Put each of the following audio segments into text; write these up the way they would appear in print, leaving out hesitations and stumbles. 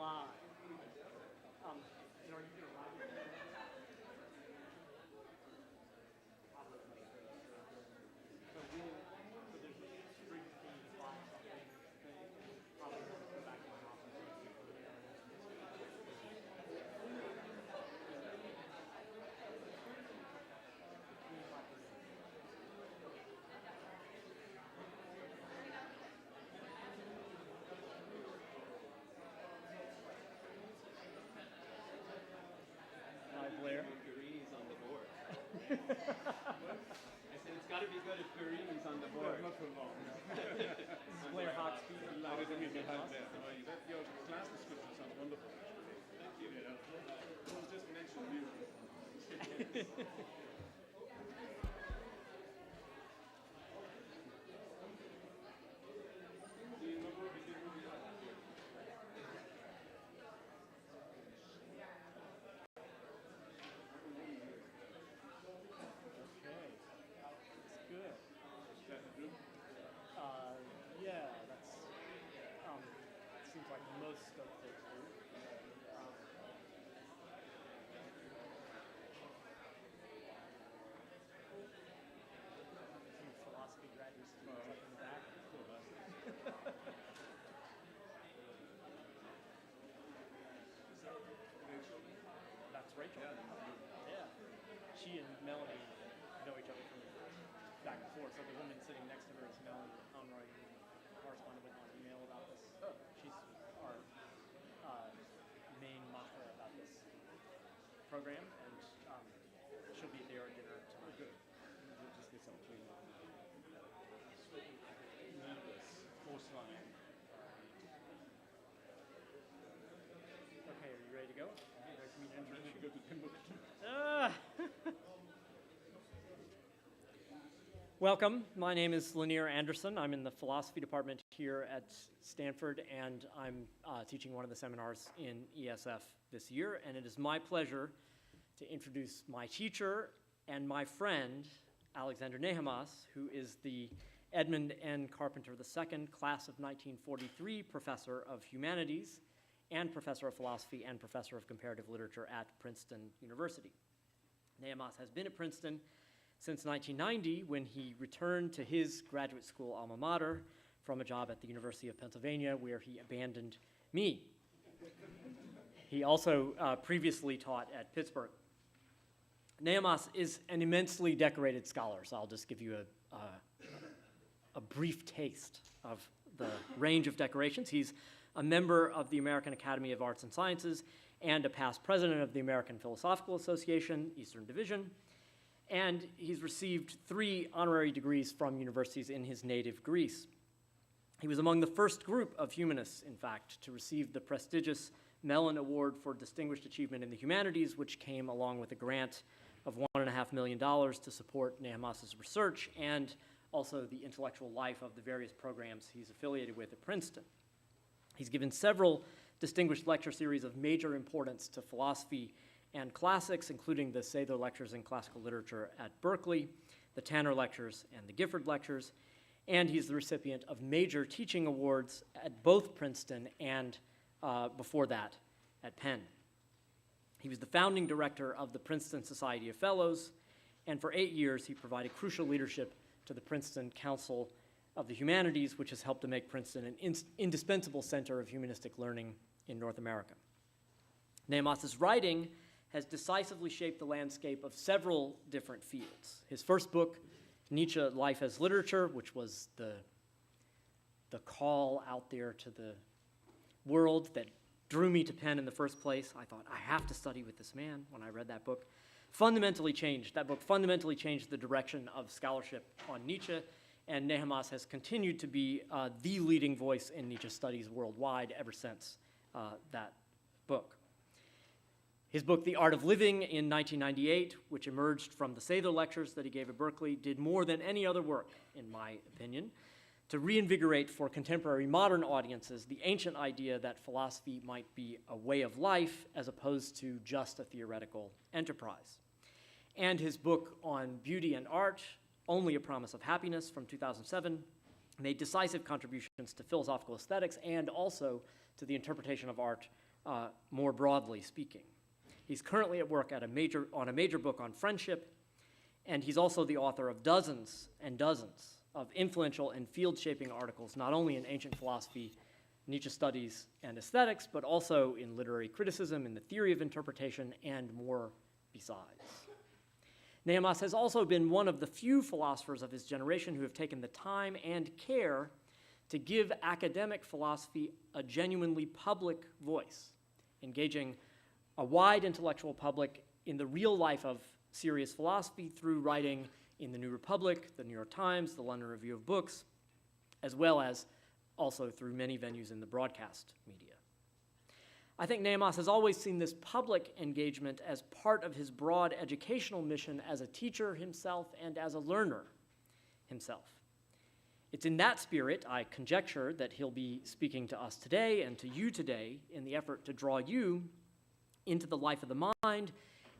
live. And are you going to live it? So there's a 3:15 slide something. Probably go back to my office. Blair. Gurini's on the board. I said it's got to be good if Gurini's on the board. Not for long. This is Blair Hawksby. Your class description sounds wonderful. Thank you. Yeah. It was just an extra view. Do you remember what we did with the Yeah, that's seems like most of the group. Some philosophy graduate students up in the back. That's Rachel. Yeah. She and Melanie know each other from back and forth. So the woman sitting next to her is Melanie Conroy, who corresponded with on email about this. She's our main macher about this program, and she'll be at the dinner tonight. Oh, good. We'll just get some clean up. Needless porcelain. Okay, are you ready to go? Go to Timbuktu. Welcome. My name is Lanier Anderson. I'm in the philosophy department here at Stanford, and I'm teaching one of the seminars in ESF this year. And it is my pleasure to introduce my teacher and my friend, Alexander Nehamas, who is the Edmund N. Carpenter II, class of 1943 professor of humanities and professor of philosophy and professor of comparative literature at Princeton University. Nehamas has been at Princeton since 1990, when he returned to his graduate school alma mater from a job at the University of Pennsylvania, where he abandoned me. He also previously taught at Pittsburgh. Nehamas is an immensely decorated scholar, so I'll just give you a brief taste of the range of decorations. He's a member of the American Academy of Arts and Sciences and a past president of the American Philosophical Association, Eastern Division. And he's received 3 honorary degrees from universities in his native Greece. He was among the first group of humanists, in fact, to receive the prestigious Mellon Award for Distinguished Achievement in the Humanities, which came along with a grant of $1.5 million to support Nehamas's research and also the intellectual life of the various programs he's affiliated with at Princeton. He's given several distinguished lecture series of major importance to philosophy and classics, including the Sather Lectures in Classical Literature at Berkeley, the Tanner Lectures, and the Gifford Lectures, and he's the recipient of major teaching awards at both Princeton and, before that, at Penn. He was the founding director of the Princeton Society of Fellows, and for 8 years he provided crucial leadership to the Princeton Council of the Humanities, which has helped to make Princeton an indispensable center of humanistic learning in North America. Nehamas's writing has decisively shaped the landscape of several different fields. His first book, Nietzsche, Life as Literature, which was the call out there to the world that drew me to Penn in the first place. I thought, I have to study with this man when I read that book. That book fundamentally changed the direction of scholarship on Nietzsche, and Nehamas has continued to be the leading voice in Nietzsche studies worldwide ever since that book. His book, The Art of Living, in 1998, which emerged from the Sather Lectures that he gave at Berkeley, did more than any other work, in my opinion, to reinvigorate for contemporary modern audiences the ancient idea that philosophy might be a way of life as opposed to just a theoretical enterprise. And his book on beauty and art, Only a Promise of Happiness, from 2007, made decisive contributions to philosophical aesthetics and also to the interpretation of art more broadly speaking. He's currently at work on a major book on friendship, and he's also the author of dozens and dozens of influential and field-shaping articles, not only in ancient philosophy, Nietzsche studies, and aesthetics, but also in literary criticism, in the theory of interpretation, and more besides. Nehemias has also been one of the few philosophers of his generation who have taken the time and care to give academic philosophy a genuinely public voice, engaging a wide intellectual public in the real life of serious philosophy through writing in the New Republic, the New York Times, the London Review of Books, as well as also through many venues in the broadcast media. I think Nehemias has always seen this public engagement as part of his broad educational mission as a teacher himself and as a learner himself. It's in that spirit, I conjecture, that he'll be speaking to us today and to you today in the effort to draw you into the life of the mind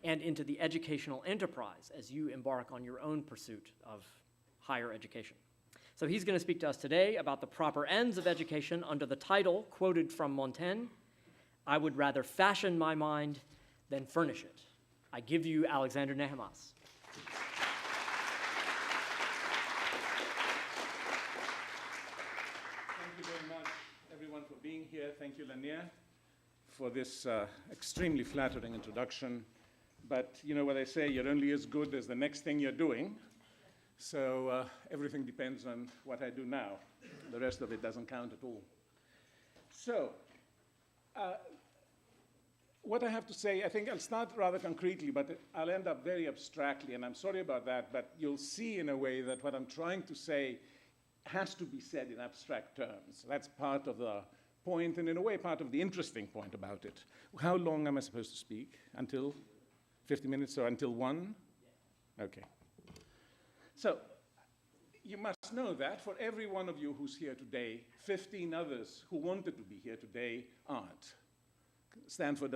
and into the educational enterprise as you embark on your own pursuit of higher education. So he's going to speak to us today about the proper ends of education under the title, quoted from Montaigne, "I would rather fashion my mind than furnish it." I give you Alexander Nehemias. Thank you very much, everyone, for being here. Thank you, Lanier, for this extremely flattering introduction. But you know what I say, you're only as good as the next thing you're doing. So everything depends on what I do now. The rest of it doesn't count at all. So what I have to say, I think I'll start rather concretely, but I'll end up very abstractly, and I'm sorry about that, but you'll see in a way that what I'm trying to say has to be said in abstract terms. That's part of the point, and in a way, part of the interesting point about it. How long am I supposed to speak? Until 50 minutes, or until 1? Okay. So you must know that for every one of you who's here today, 15 others who wanted to be here today aren't. Stanford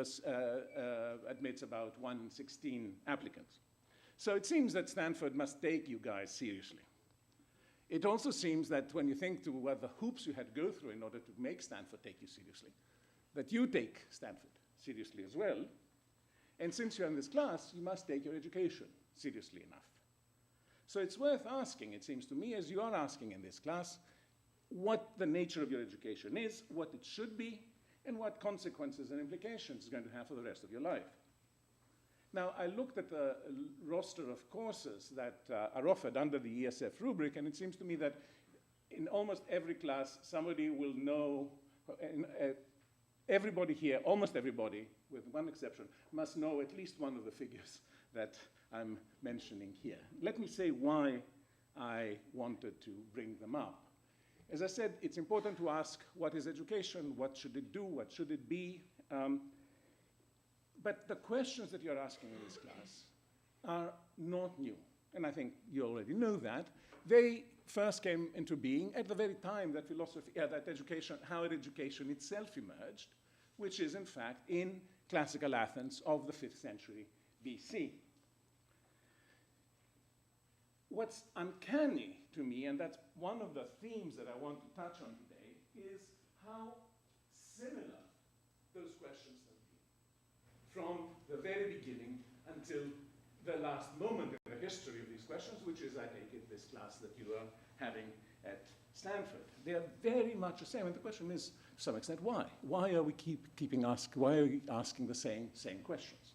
admits about 116 applicants. So it seems that Stanford must take you guys seriously. It also seems that when you think to what the hoops you had to go through in order to make Stanford take you seriously, that you take Stanford seriously as well. And since you're in this class, you must take your education seriously enough. So it's worth asking, it seems to me, as you are asking in this class, what the nature of your education is, what it should be, and what consequences and implications it's going to have for the rest of your life. Now, I looked at the roster of courses that are offered under the ESF rubric, and it seems to me that in almost every class, somebody will know, everybody here, almost everybody, with one exception, must know at least one of the figures that I'm mentioning here. Let me say why I wanted to bring them up. As I said, it's important to ask, what is education? What should it do? What should it be? But the questions that you're asking in this class are not new. And I think you already know that. They first came into being at the very time that philosophy, that education, how education itself emerged, which is in fact in classical Athens of the 5th century BC. What's uncanny to me, and that's one of the themes that I want to touch on today, is how similar those questions have been from the very beginning until the last moment in the history of these questions, which is, I take it, this class that you are having at Stanford. They are very much the same, and the question is, to some extent, why? Why are we why are we asking the same questions?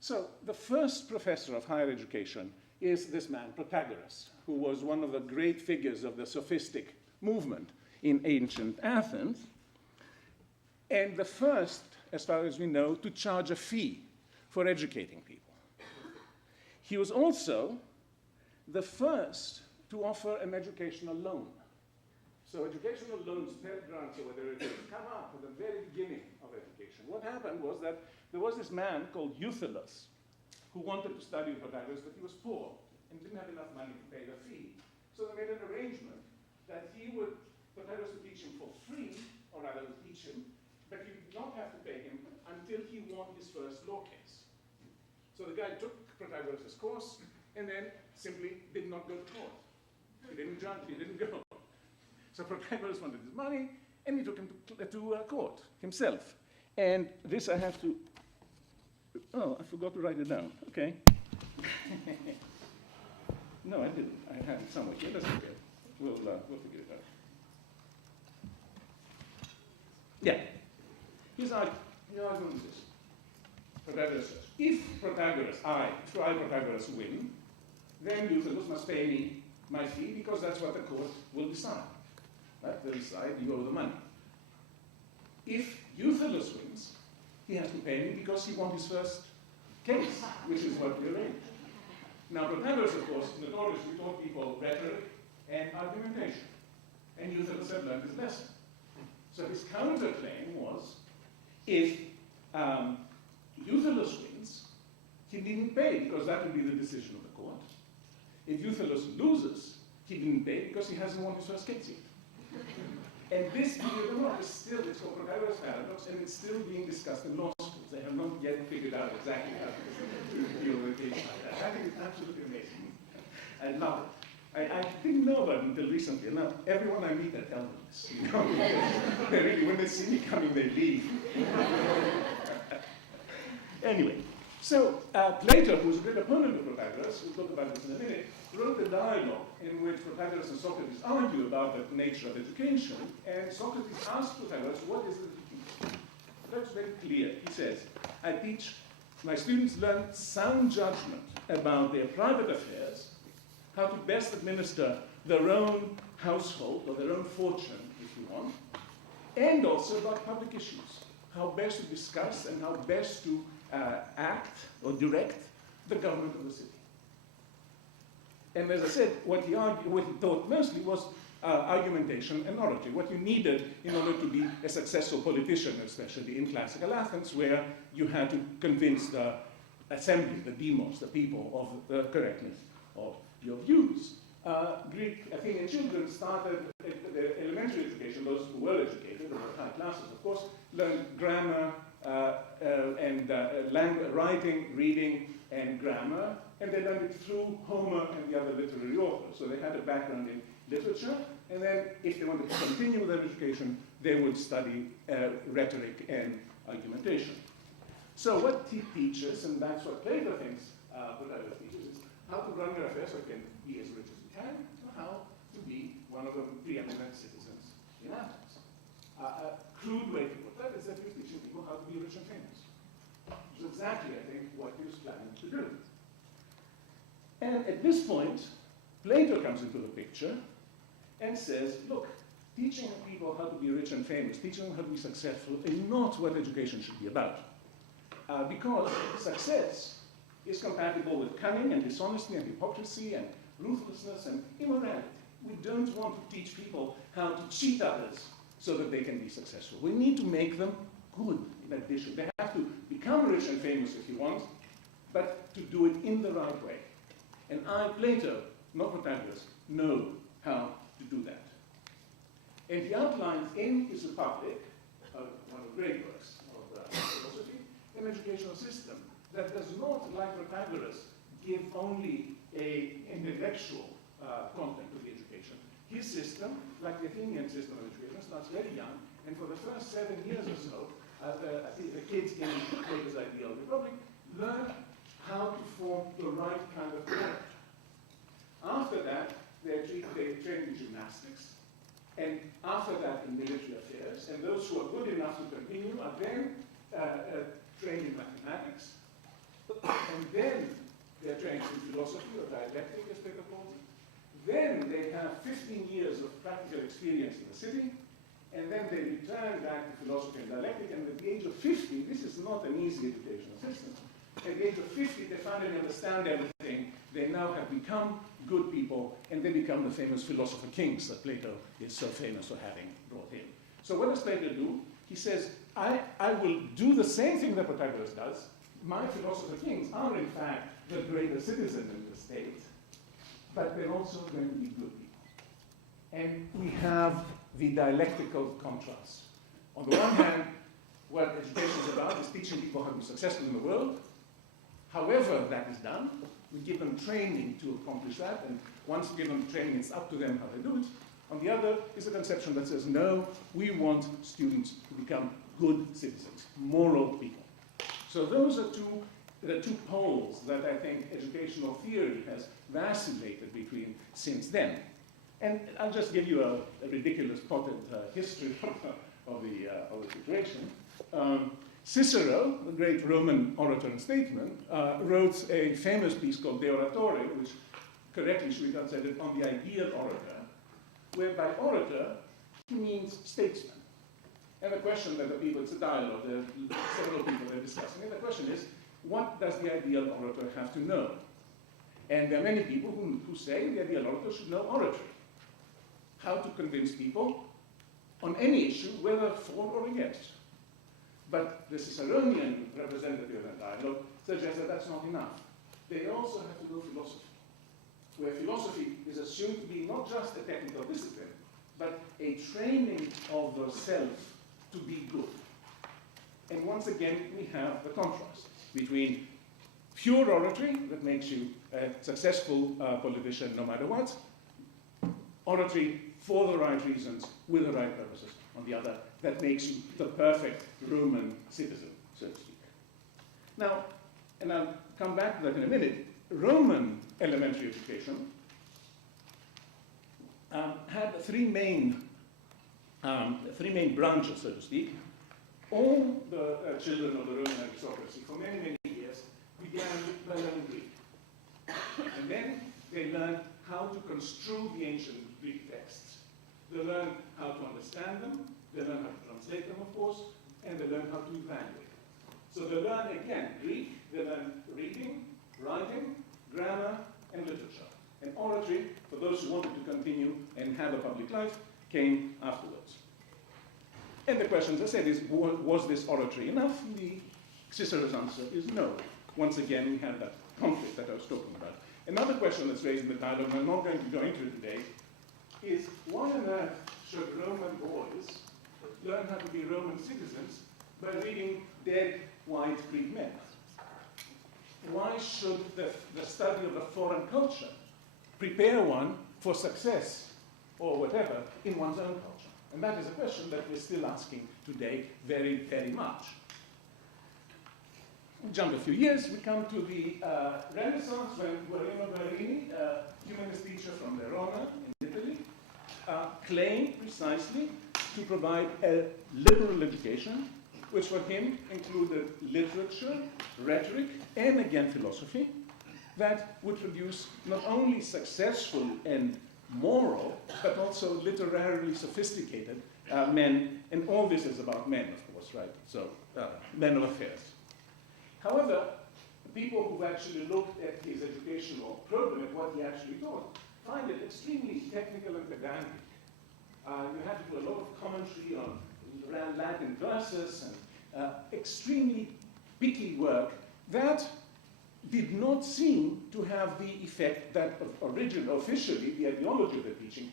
So the first professor of higher education is this man, Protagoras, who was one of the great figures of the sophistic movement in ancient Athens, and the first, as far as we know, to charge a fee for educating people. He was also the first to offer an educational loan. So educational loans, Pell Grants, or whatever it is, come up at the very beginning of education. What happened was that there was this man called Euthyllus, who wanted to study with Protagoras, but he was poor and didn't have enough money to pay the fee. So they made an arrangement that Protagoras would teach him for free, or rather would teach him, but he did not have to pay him until he won his first law case. So the guy took Protagoras' course and then simply did not go to court. He didn't judge, he didn't go. So Protagoras wanted his money, and he took him to court himself. And this I have to, oh, I forgot to write it down, okay. No, I didn't, I had it somewhere here, that's okay. We'll figure it out. Yeah, here's argument is this. Protagoras says, if Protagoras win, then Euthyphilus must pay me my fee because that's what the court will decide. Right? They'll decide you owe the money. If Euthyphilus wins, he has to pay me because he won his first case, which is what we arranged. Now, Protagoras, of course, notoriously taught people rhetoric and argumentation, and Euthyphilus had learned his lesson. So his counterclaim was, if Euthyphilus wins, he didn't pay because that would be the decision of the court. If Euthyphilus loses, he didn't pay because he hasn't won his first case yet. And this, believe it or not, is still, it's called Protagoras paradox, and it's still being discussed in law schools. They have not yet figured out exactly how to deal with a case like that. I think it's absolutely amazing. I love it. I didn't know about it until recently. Now, everyone I meet, I tell them this. You know? They really, when they see me coming, they leave. Anyway, so Plato, who's a great opponent of Protagoras, we'll talk about this in a minute, wrote a dialogue in which Protagoras and Socrates argue about the nature of education, and Socrates asks Protagoras, what is it that you teach? That's very clear. He says, I teach my students learn sound judgment about their private affairs, how to best administer their own household or their own fortune, if you want, and also about public issues, how best to discuss and how best to act or direct the government of the city. And as I said, what he taught mostly was argumentation and oratory, what you needed in order to be a successful politician, especially in classical Athens, where you had to convince the assembly, the demos, the people, of the correctness of your views. Greek Athenian children started their elementary education, those who were educated, or high classes, of course, learned grammar and writing, reading, and grammar, and they learned it through Homer and the other literary authors. So they had a background in literature, and then if they wanted to continue their education, they would study rhetoric and argumentation. So what he teaches, and that's what Plato thinks Protagoras teaches, is how to run your affairs so you can be as rich as you can, or how to be one of the preeminent citizens in Athens. A crude way to put that is that you're teaching people how to be rich and famous. Which is exactly, I think, what he was planning to do. And at this point, Plato comes into the picture and says, look, teaching people how to be rich and famous, teaching them how to be successful is not what education should be about. Because success is compatible with cunning and dishonesty and hypocrisy and ruthlessness and immorality. We don't want to teach people how to cheat others so that they can be successful. We need to make them good in addition. They have to become rich and famous if you want, but to do it in the right way. And I, Plato, not Protagoras, know how to do that. And he outlines in his Republic, one of the great works of philosophy, an educational system that does not, like Protagoras, give only an intellectual content to the education. His system, like the Athenian system of education, starts very young, and for the first 7 years or so, the kids in Plato's ideal republic learn how to form the right kind of character. After that, they train in gymnastics, and after that in military affairs, and those who are good enough to continue are then trained in mathematics, and then they're trained in philosophy or dialectic, as Plato calls it. Then they have 15 years of practical experience in the city, and then they return back to philosophy and dialectic, and at the age of 50, this is not an easy educational system. At the age of 50, they finally understand everything. They now have become good people, and they become the famous philosopher kings that Plato is so famous for having brought in. So what does Plato do? He says, I will do the same thing that Protagoras does. My philosopher kings are, in fact, the greater citizens in the state, but they're also going to be good people. And we have the dialectical contrast. On the one hand, what education is about is teaching people how to be successful in the world. However that is done, we give them training to accomplish that, and once we give them training, it's up to them how they do it. On the other is a conception that says, no, we want students to become good citizens, moral people. So those are the two poles that I think educational theory has vacillated between since then. And I'll just give you a ridiculous potted history of the situation. Cicero, the great Roman orator and statesman, wrote a famous piece called De Oratore, which correctly should be considered on the ideal orator, where by orator he means statesman. And the question that the people, it's a dialogue, there are several people they're discussing, and the question is, what does the ideal orator have to know? And there are many people who say the ideal orator should know oratory. How to convince people on any issue, whether for or against. But the Ciceronian representative of that dialogue suggests that that's not enough. They also have to know philosophy, where philosophy is assumed to be not just a technical discipline, but a training of the self to be good. And once again, we have the contrast between pure oratory that makes you a successful politician no matter what, oratory for the right reasons, with the right purposes, on the other, that makes you the perfect Roman citizen, so to speak. Now, and I'll come back to that in a minute, Roman elementary education had three main branches, so to speak. All the children of the Roman aristocracy, for many, many years, began by learning Greek. And then they learned how to construe the ancient Greek texts. They learn how to understand them, they learn how to translate them, of course, and they learn how to evaluate. So they learn, again, Greek, they learn reading, writing, grammar, and literature. And oratory, for those who wanted to continue and have a public life, came afterwards. And the question, as I said, is, was this oratory enough? The Cicero's answer is no. Once again, we had that conflict that I was talking about. Another question that's raised in the dialogue, and I'm not going to go into it today, is why on earth should Roman boys learn how to be Roman citizens by reading dead white Greek men? Why should the study of a foreign culture prepare one for success or whatever in one's own culture? And that is a question that we're still asking today very, very much. We jump a few years, we come to the Renaissance when Guerino Guerini, a humanist teacher from Verona in Italy, claimed precisely to provide a liberal education, which for him included literature, rhetoric, and again philosophy, that would produce not only successful and moral, but also literarily sophisticated men, and all this is about men, of course, right? So, men of affairs. However, people who've actually looked at his educational program and what he actually taught find it extremely technical and pedantic. You had to do a lot of commentary on Latin verses and extremely picky work that did not seem to have the effect that officially the ideology of the teaching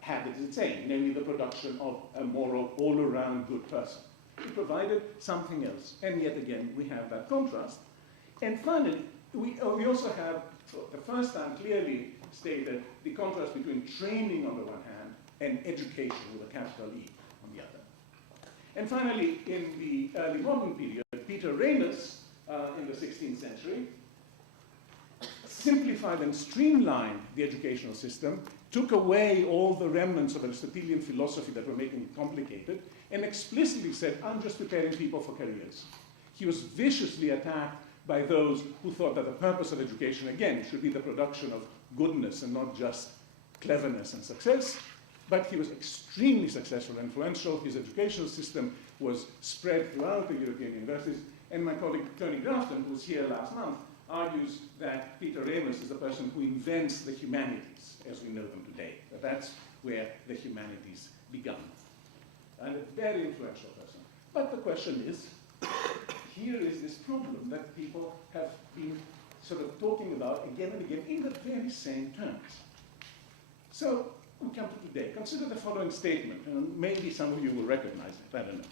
had as its aim, namely the production of a moral, all-around good person. It provided something else, and yet again we have that contrast. And finally, we also have, for the first time, clearly stated the contrast between training on the one hand and education with a capital E on the other. And finally, in the early modern period, Peter Rainus, in the 16th century, simplified and streamlined the educational system, took away all the remnants of Aristotelian philosophy that were making it complicated, and explicitly said, I'm just preparing people for careers. He was viciously attacked by those who thought that the purpose of education, again, should be the production of goodness and not just cleverness and success. But he was extremely successful and influential. His educational system was spread throughout the European universities. And my colleague Tony Grafton, who was here last month, argues that Peter Rainus is the person who invents the humanities as we know them today. That's where the humanities began. And a very influential person. But the question is, here is this problem that people have been sort of talking about again and again in the very same terms. So we come to today. Consider the following statement, and maybe some of you will recognize it, I don't know.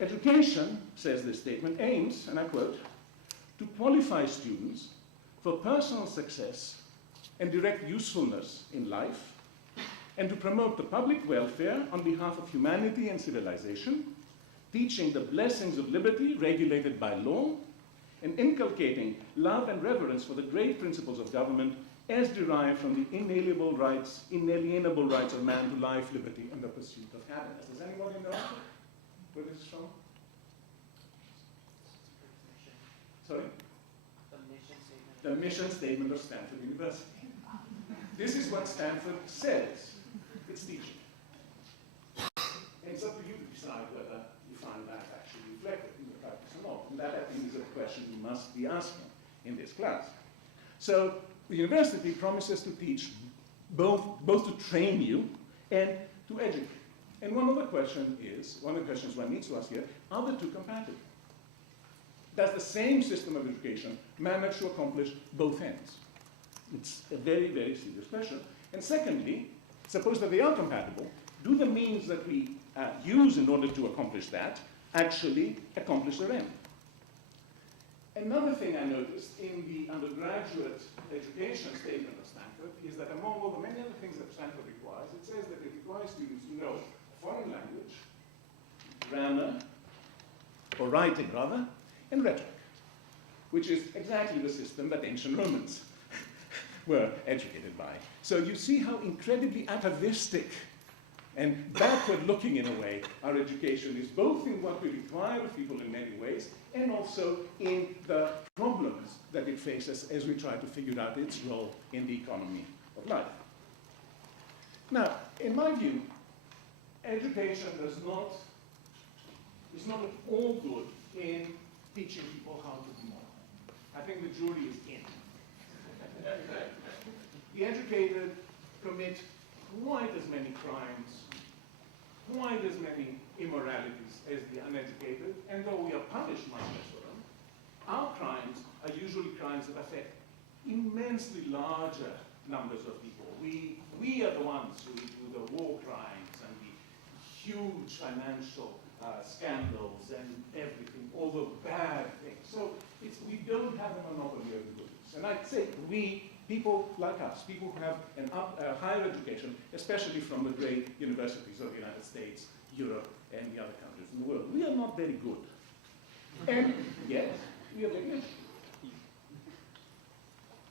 Education, says this statement, aims, and I quote, to qualify students for personal success and direct usefulness in life, and to promote the public welfare on behalf of humanity and civilization, teaching the blessings of liberty regulated by law, and inculcating love and reverence for the great principles of government as derived from the inalienable rights of man to life, liberty, and the pursuit of happiness. Does anybody know where this is from? Sorry? The mission statement of Stanford University. This is what Stanford says it's teaching. And it's up to you to decide whether you find that actually reflected in the practice or not. And that, I think, is a question you must be asking in this class. So the university promises to teach both to train you and to educate. And one of the questions one needs to ask here, are the two compatible? Does the same system of education manage to accomplish both ends? It's a very, very serious question. And secondly, suppose that they are compatible, do the means that we use in order to accomplish that actually accomplish their end? Another thing I noticed in the undergraduate education statement of Stanford is that among all the many other things that Stanford requires, it says that it requires students to know a foreign language, grammar, or writing rather, and rhetoric, which is exactly the system that ancient Romans were educated by. So you see how incredibly atavistic and backward-looking, in a way, our education is, both in what we require of people in many ways, and also in the problems that it faces as we try to figure out its role in the economy of life. Now, in my view, education is not at all good in teaching people how to be moral. I think the jury is in. The educated commit quite as many crimes, quite as many immoralities as the uneducated, and though we are punished much less for them, our crimes are usually crimes that affect immensely larger numbers of people. We are the ones who do the war crimes and the huge financial scandals and everything, all the bad things. So we don't have a monopoly over goodness. And I'd say we, people like us, people who have a higher education, especially from the great universities of the United States, Europe, and the other countries in the world, we are not very good. And yet, we are very good.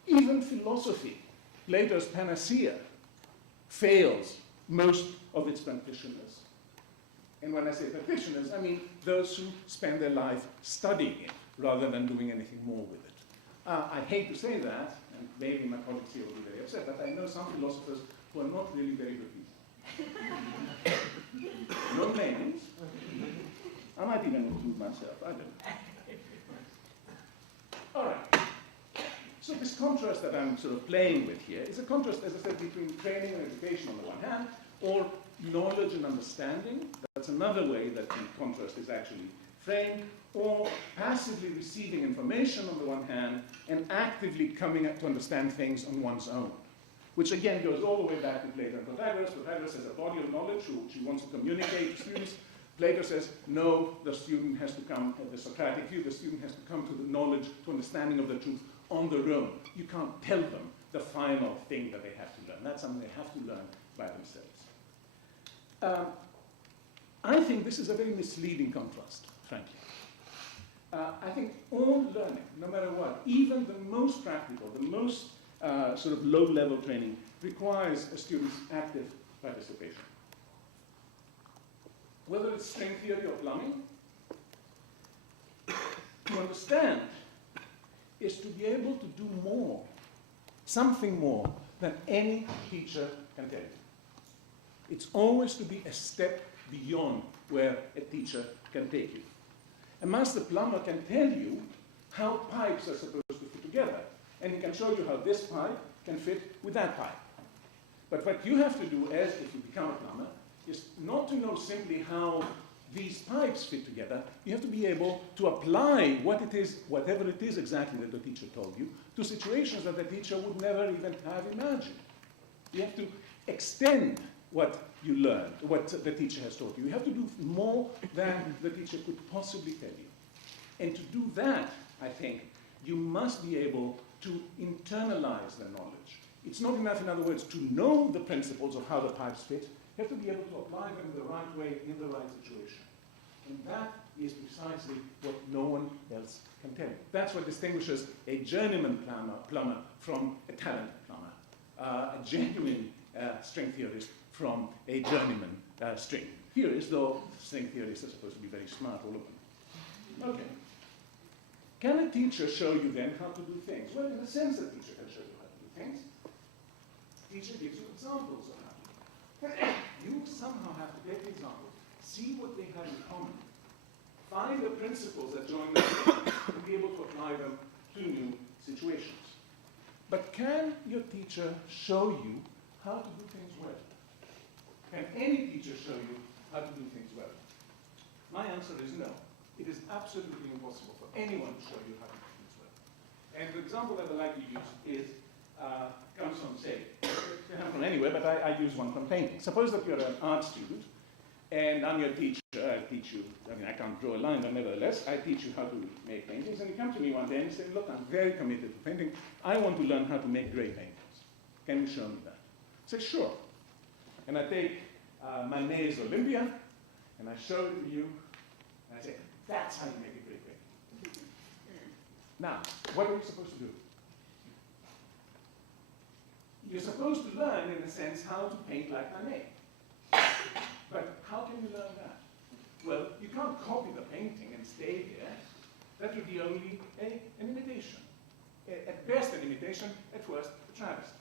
Even philosophy, Plato's panacea, fails most of its practitioners. And when I say practitioners, I mean those who spend their life studying it rather than doing anything more with it. I hate to say that, and maybe my colleagues here will be very upset, but I know some philosophers who are not really very good people. No names. I might even include myself, I don't know. All right. So this contrast that I'm sort of playing with here is a contrast, as I said, between training and education on the one hand, or knowledge and understanding. That's another way that the contrast is actually framed, or passively receiving information on the one hand, and actively coming to understand things on one's own, which again goes all the way back to Plato and Protagoras. Protagoras has a body of knowledge which he wants to communicate to students. Plato says, no, the student has to come, the Socratic view, the student has to come to the knowledge, to understanding of the truth on their own. You can't tell them the final thing that they have to learn. That's something they have to learn by themselves. I think this is a very misleading contrast, frankly. I think all learning, no matter what, even the most practical, the most sort of low-level training, requires a student's active participation. Whether it's string theory or plumbing, to understand is to be able to do more, something more than any teacher can tell you. It's always to be a step beyond where a teacher can take you. A master plumber can tell you how pipes are supposed to fit together, and he can show you how this pipe can fit with that pipe. But what you have to do as if you become a plumber is not to know simply how these pipes fit together. You have to be able to apply what it is, whatever it is exactly that the teacher told you, to situations that the teacher would never even have imagined. You have to extend what you learned, what the teacher has taught you. You have to do more than the teacher could possibly tell you. And to do that, I think, you must be able to internalize the knowledge. It's not enough, in other words, to know the principles of how the pipes fit. You have to be able to apply them the right way in the right situation. And that is precisely what no one else can tell you. That's what distinguishes a journeyman plumber from a talented plumber, a genuine string theorist from a journeyman string theorist, though string theorists are supposed to be very smart, all of them. Okay. Can a teacher show you then how to do things? Well, in a sense, a teacher can show you how to do things. Teacher gives you examples of how to do it. You somehow have to take the example, see what they have in common, find the principles that join them together, and be able to apply them to new situations. But can your teacher show you how to do things well? Can any teacher show you how to do things well? My answer is no. It is absolutely impossible for anyone to show you how to do things well. And the example that I like to use comes from, say, from anywhere, but I use one from painting. Suppose that you're an art student, and I'm your teacher. I teach you, I can't draw a line, but nevertheless, I teach you how to make paintings. And you come to me one day and say, look, I'm very committed to painting. I want to learn how to make great paintings. Can you show me that? I say, sure. And I take Manet's Olympia, and I show it to you, and I say, that's how you make a great painting. Now, what are we supposed to do? You're supposed to learn, in a sense, how to paint like Manet. But how can you learn that? Well, you can't copy the painting and stay here. That would be only an imitation. At best an imitation, at worst a travesty.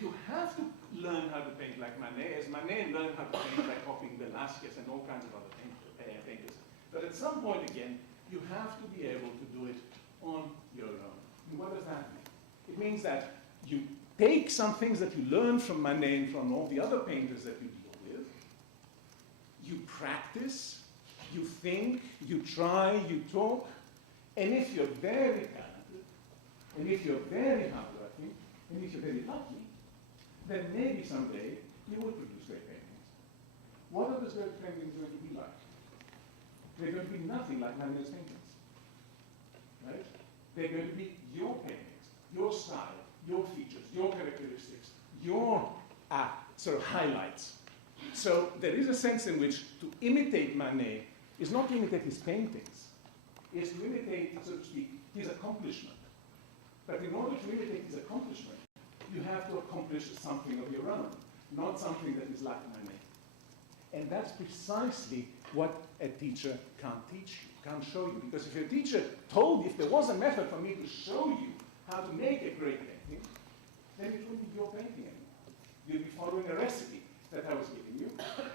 You have to learn how to paint like Manet, as Manet learned how to paint by copying Velázquez and all kinds of other painters. But at some point again, you have to be able to do it on your own. And what does that mean? It means that you take some things that you learn from Manet and from all the other painters that you deal with, you practice, you think, you try, you talk, and if you're very talented, and if you're very hardworking, and if you're very lucky, then maybe someday you will produce great paintings. What are those great paintings going to be like? They're going to be nothing like Manet's paintings, right? They're going to be your paintings, your style, your features, your characteristics, your sort of highlights. So there is a sense in which to imitate Manet is not to imitate his paintings, is to imitate, so to speak, his accomplishment. But in order to imitate his accomplishment, you have to accomplish something of your own, not something that is like Manet. And that's precisely what a teacher can't teach you, can't show you. Because if your teacher told you, if there was a method for me to show you how to make a great painting, then it wouldn't be your painting anymore. You'd be following a recipe that I was giving you,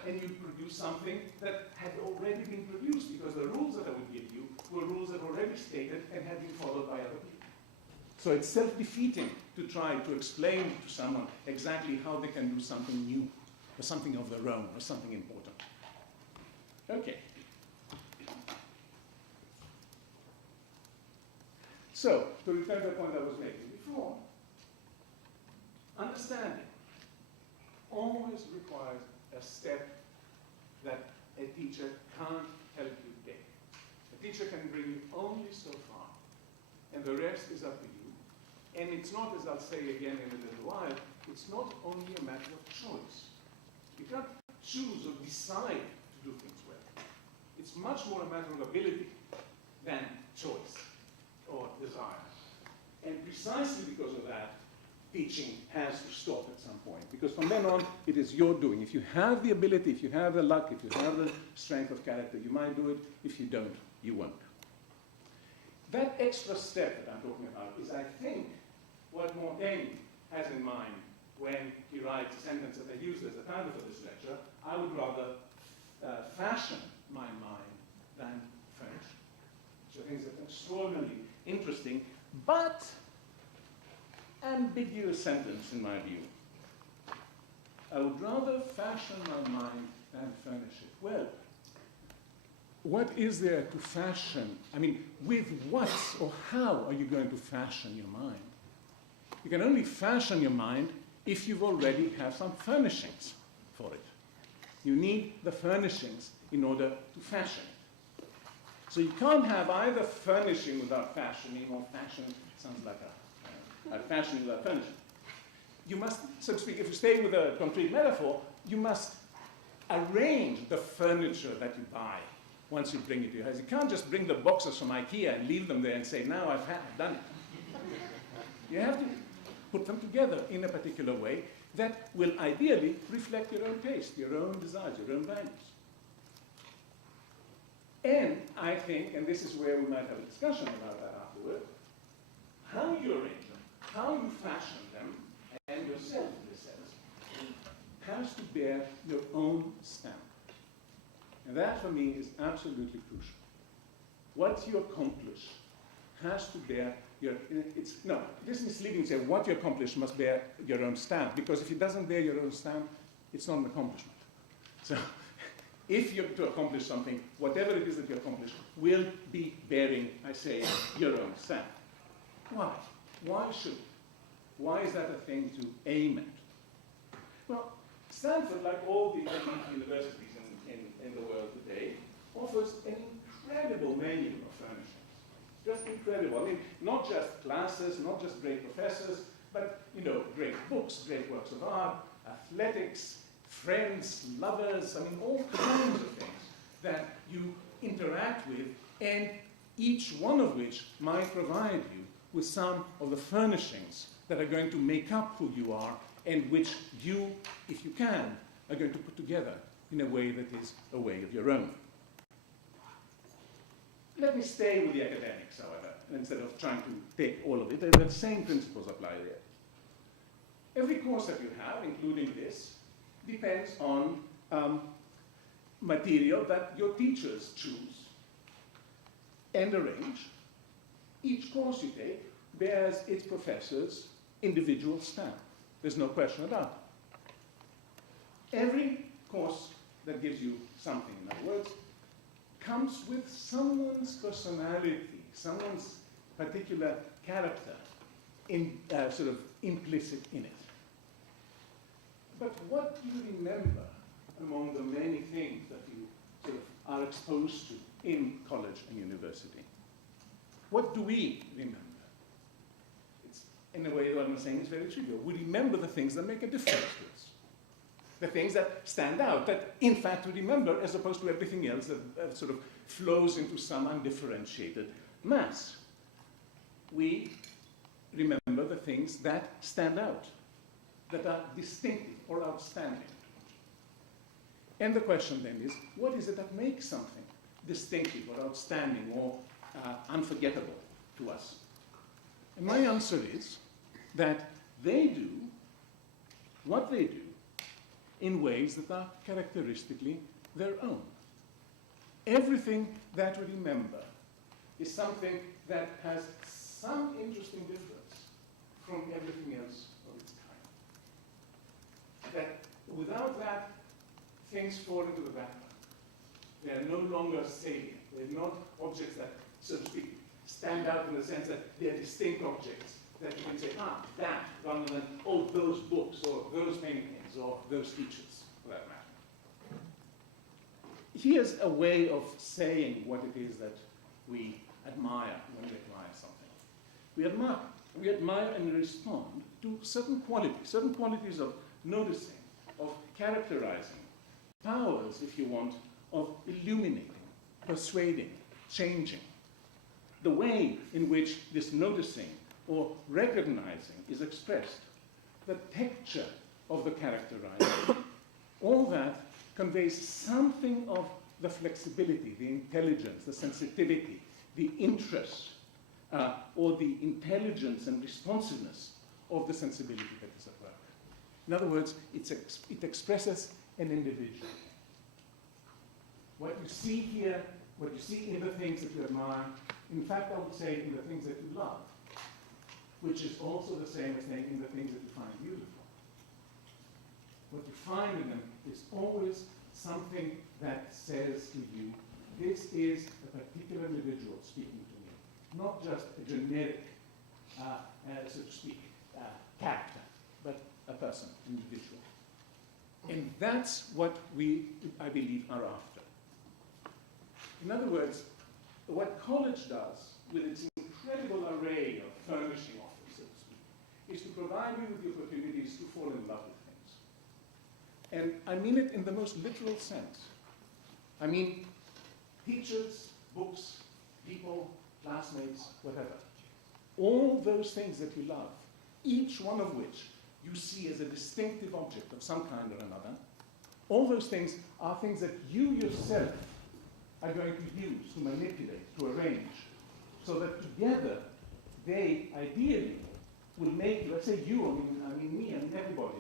and you'd produce something that had already been produced, because the rules that I would give you were rules that were already stated and had been followed by other people. So it's self-defeating to try to explain to someone exactly how they can do something new, or something of their own, or something important. Okay. So, to return to the point I was making before, understanding always requires a step that a teacher can't help you take. A teacher can bring you only so far, and the rest is up to you. And it's not, as I'll say again in a little while, it's not only a matter of choice. You can't choose or decide to do things well. It's much more a matter of ability than choice or desire. And precisely because of that, teaching has to stop at some point. Because from then on, it is your doing. If you have the ability, if you have the luck, if you have the strength of character, you might do it. If you don't, you won't. That extra step that I'm talking about is, I think, what Montaigne has in mind when he writes a sentence that I used as a title for this lecture. I would rather fashion my mind than furnish. So I think it's an extraordinarily interesting, but ambiguous sentence in my view. I would rather fashion my mind than furnish it. Well, what is there to fashion? I mean, with what or how are you going to fashion your mind? You can only fashion your mind if you've already have some furnishings for it. You need the furnishings in order to fashion it. So you can't have either furnishing without fashioning, or fashion sounds like a fashioning without furnishing. You must, so to speak, if you stay with a concrete metaphor, you must arrange the furniture that you buy once you bring it to your house. You can't just bring the boxes from IKEA and leave them there and say, now I've done it. You have to put them together in a particular way that will ideally reflect your own taste, your own desires, your own values. And I think, and this is where we might have a discussion about that afterward, how you arrange them, how you fashion them, and yourself in this sense, has to bear your own stamp. And that for me is absolutely crucial. What you accomplish has to bear your, this is misleading to say what you accomplish must bear your own stamp, because if it doesn't bear your own stamp, it's not an accomplishment. So if you're to accomplish something, whatever it is that you accomplish will be bearing, I say, your own stamp. Why? Why should it? Why is that a thing to aim at? Well, Stanford, like all the universities in the world today, offers an incredible menu of furnishings. Just incredible. I mean, not just classes, not just great professors, but, great books, great works of art, athletics, friends, lovers, I mean, all kinds of things that you interact with, and each one of which might provide you with some of the furnishings that are going to make up who you are, and which you, if you can, are going to put together in a way that is a way of your own. Let me stay with the academics, however, instead of trying to take all of it. The same principles apply there. Every course that you have, including this, depends on material that your teachers choose and arrange. Each course you take bears its professor's individual stamp. There's no question about it. Every course that gives you something, in other words, comes with someone's personality, someone's particular character sort of implicit in it. But what do you remember among the many things that you sort of are exposed to in college and university? What do we remember? It's, in a way, what I'm saying is very trivial. We remember the things that make a difference to us. The things that stand out, that in fact we remember, as opposed to everything else that sort of flows into some undifferentiated mass. We remember the things that stand out, that are distinctive or outstanding. And the question then is, what is it that makes something distinctive or outstanding or unforgettable to us? And my answer is that they do what they do in ways that are characteristically their own. Everything that we remember is something that has some interesting difference from everything else of its kind. That without that, things fall into the background. They are no longer salient. They're not objects that, so to speak, stand out in the sense that they're distinct objects that you can say, that, rather than, those books, or those paintings, or those teachers, for that matter. Here's a way of saying what it is that we admire when we admire something. We admire and respond to certain qualities of noticing, of characterizing, powers, if you want, of illuminating, persuading, changing. The way in which this noticing or recognizing is expressed, the texture of the characterizing, all that conveys something of the flexibility, the intelligence, the sensitivity, the interest, or the intelligence and responsiveness of the sensibility that is at work. In other words, it expresses an individual. What you see here, what you see in the things that you admire, in fact, I would say in the things that you love, which is also the same as saying in the things that you find beautiful. What you find in them is always something that says to you, this is a particular individual speaking to me, not just a generic, so to speak, character, but a person, an individual. And that's what we, I believe, are after. In other words, what college does with its incredible array of furnishing offers, so to speak, is to provide you with the opportunities to fall in love with things. And I mean it in the most literal sense. I mean teachers, books, people, classmates, whatever. All those things that you love, each one of which you see as a distinctive object of some kind or another, all those things are things that you yourself are going to use, to manipulate, to arrange, so that together they ideally will make you, let's say you, I mean me and everybody,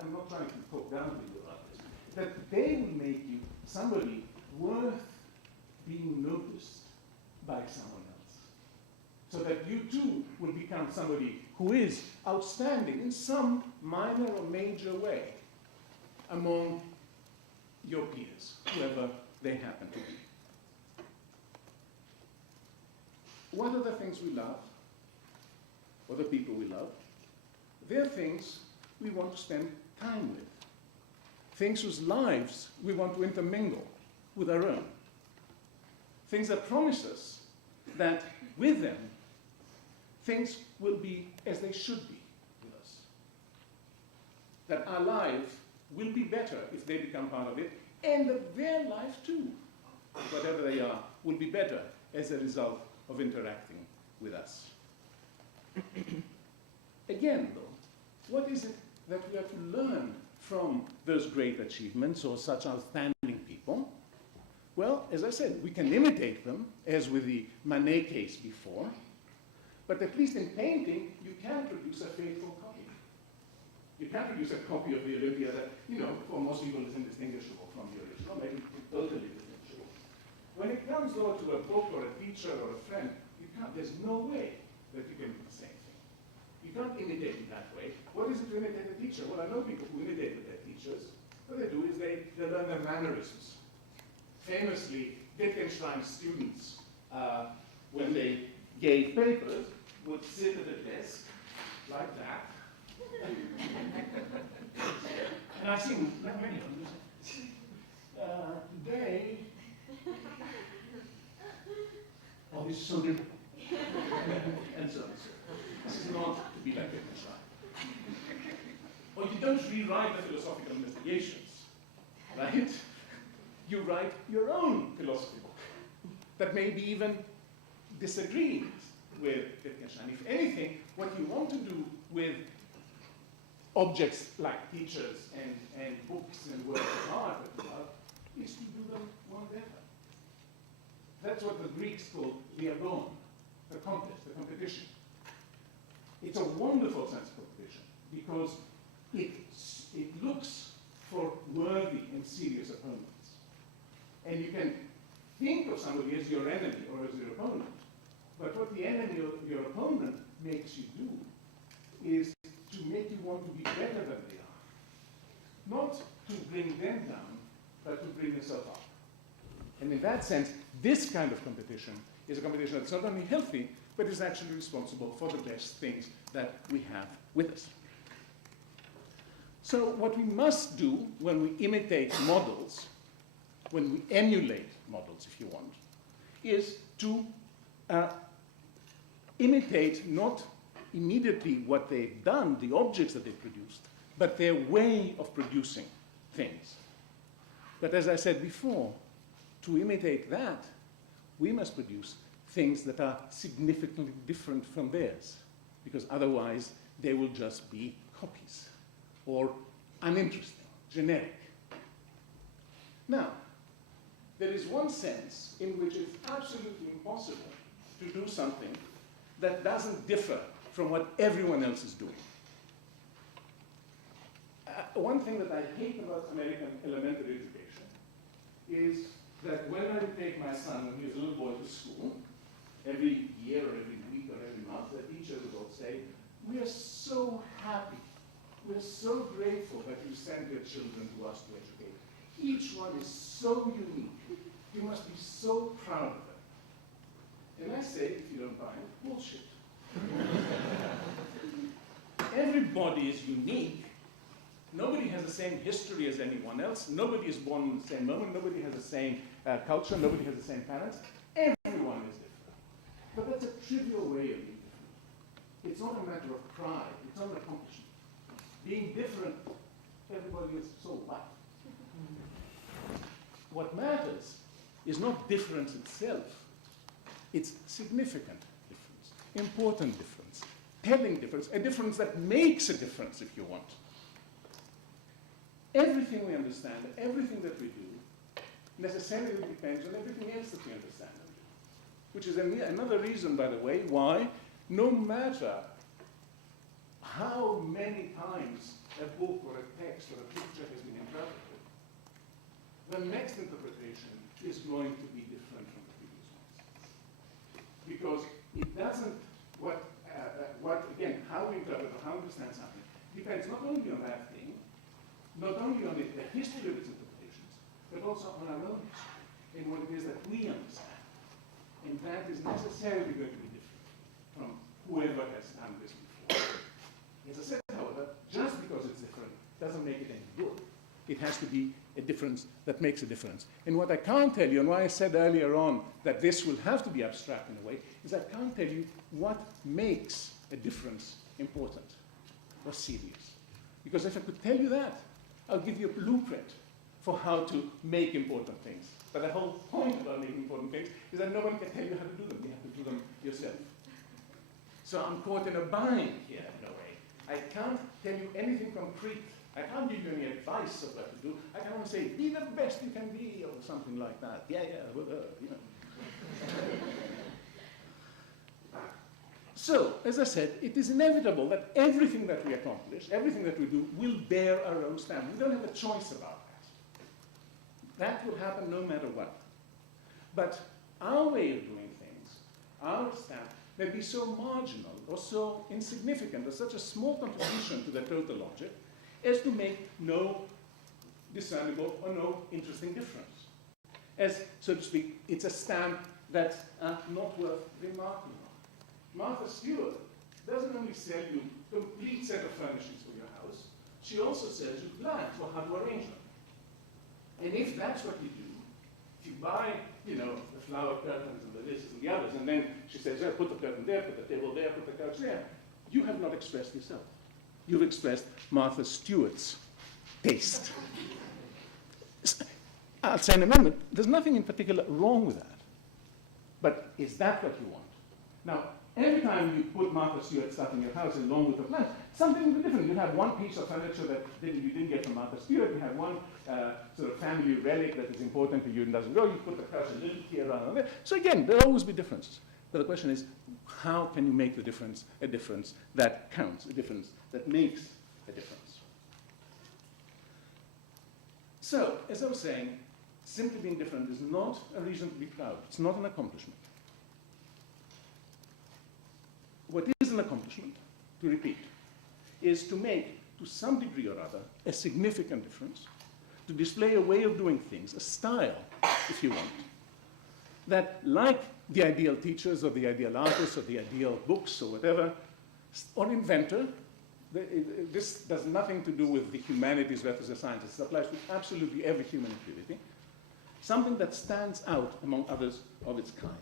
I'm not trying to talk down to you about this, that they will make you somebody worth being noticed by someone else. So that you too will become somebody who is outstanding in some minor or major way among your peers, whoever they happen to be. What are the things we love? Or the people we love? They're things we want to spend time with. Things whose lives we want to intermingle with our own. Things that promise us that with them, things will be as they should be with us. That our life will be better if they become part of it, and that their life too, whatever they are, will be better as a result of interacting with us. Again, though, what is it that we have to learn from those great achievements or such outstanding people? Well, as I said, we can imitate them, as with the Manet case before, but at least in painting, you can produce a faithful copy. You can produce a copy of the Olympia that, for most people is indistinguishable from the original, maybe totally distinguishable. When it comes, though, to a book or a teacher or a friend, there's no way that you can do the same thing. You can't imitate it that way. What is it to imitate a teacher? Well, I know people who imitate their teachers. What they do is they learn their mannerisms. Famously, Wittgenstein's students, when they gave papers, would sit at a desk like that. And I've seen many of them. Today, oh, this is so difficult. And so on. This is not to be like Wittgenstein. Or you don't rewrite the philosophical investigations, right? You write your own philosophy book that maybe even disagrees with Wittgenstein. If anything, what you want to do with objects like teachers and books and works of art is to do them one better. That's what the Greeks called the agon, the contest, the competition. It's a wonderful sense of competition because it looks for worthy and serious opponents. And you can think of somebody as your enemy or as your opponent, but what the enemy or your opponent makes you do is to make you want to be better than they are. Not to bring them down, but to bring yourself up. And in that sense, this kind of competition is a competition that's not only healthy, but is actually responsible for the best things that we have with us. So what we must do when we imitate models, when we emulate models, if you want, is to imitate not immediately what they've done, the objects that they've produced, but their way of producing things. But as I said before, to imitate that, we must produce things that are significantly different from theirs, because otherwise they will just be copies or uninteresting, generic. Now, there is one sense in which it's absolutely impossible to do something that doesn't differ from what everyone else is doing. One thing that I hate about American elementary education is that when I would take my son when he was a little boy to school, every year or every week or every month, the teachers would all say, "We are so happy. We're so grateful that you send your children to us to educate. Each one is so unique. You must be so proud of them." And I say, if you don't mind, bullshit. Everybody is unique. Nobody has the same history as anyone else. Nobody is born in the same moment. Nobody has the same culture. Nobody has the same parents. Everyone is different. But that's a trivial way of being different. It's not a matter of pride. It's not an accomplishment. Being different everybody else, so what? What matters is not difference itself. It's significant difference, important difference, telling difference, a difference that makes a difference, if you want. Everything we understand, everything that we do, necessarily depends on everything else that we understand and do. Which is another reason, by the way, why no matter how many times a book or a text or a picture has been interpreted, the next interpretation is going to be different from the previous ones. Because it doesn't, again, how we interpret or how we understand something depends not only on that thing, not only on the history of its interpretations, but also on our own history and what it is that we understand. And that is necessarily going to be different from whoever has done this before. As I said, however, just because it's different doesn't make it any good. It has to be a difference that makes a difference. And what I can't tell you, and why I said earlier on that this will have to be abstract in a way, is I can't tell you what makes a difference important or serious. Because if I could tell you that, I'll give you a blueprint for how to make important things. But the whole point about making important things is that no one can tell you how to do them. You have to do them yourself. So I'm caught in a bind here, in a way. I can't tell you anything concrete. I can't give you any advice of what to do. I can only say, be the best you can be, or something like that. Yeah, you know. So, as I said, it is inevitable that everything that we accomplish, everything that we do, will bear our own stamp. We don't have a choice about that. That will happen no matter what. But our way of doing things, our stamp, may be so marginal or so insignificant or such a small contribution to the total object as to make no discernible or no interesting difference. As, so to speak, it's a stamp that's not worth remarking on. Martha Stewart doesn't only sell you a complete set of furnishings for your house, she also sells you plans for how to arrange them. And if that's what you do, if you buy, the flower curtains and the this and the others, and then she says, oh, put the curtain there, put the table there, put the couch there, you have not expressed yourself. You've expressed Martha Stewart's taste. I'll say in a moment, there's nothing in particular wrong with that. But is that what you want? Now, every time you put Martha Stewart stuff in your house along with the plants, something will be different. You have one piece of furniture that you didn't get from Martha Stewart. You have one sort of family relic that is important to you and doesn't go. You put the couch a little here around there. So again, there'll always be differences. But the question is, how can you make the difference a difference that counts, a difference that makes a difference? So, as I was saying, simply being different is not a reason to be proud. It's not an accomplishment. What is an accomplishment, to repeat, is to make, to some degree or other, a significant difference, to display a way of doing things, a style, if you want, that, like the ideal teachers or the ideal artists or the ideal books or whatever, or inventor, this does nothing to do with the humanities versus the sciences. It applies to absolutely every human activity. Something that stands out among others of its kind.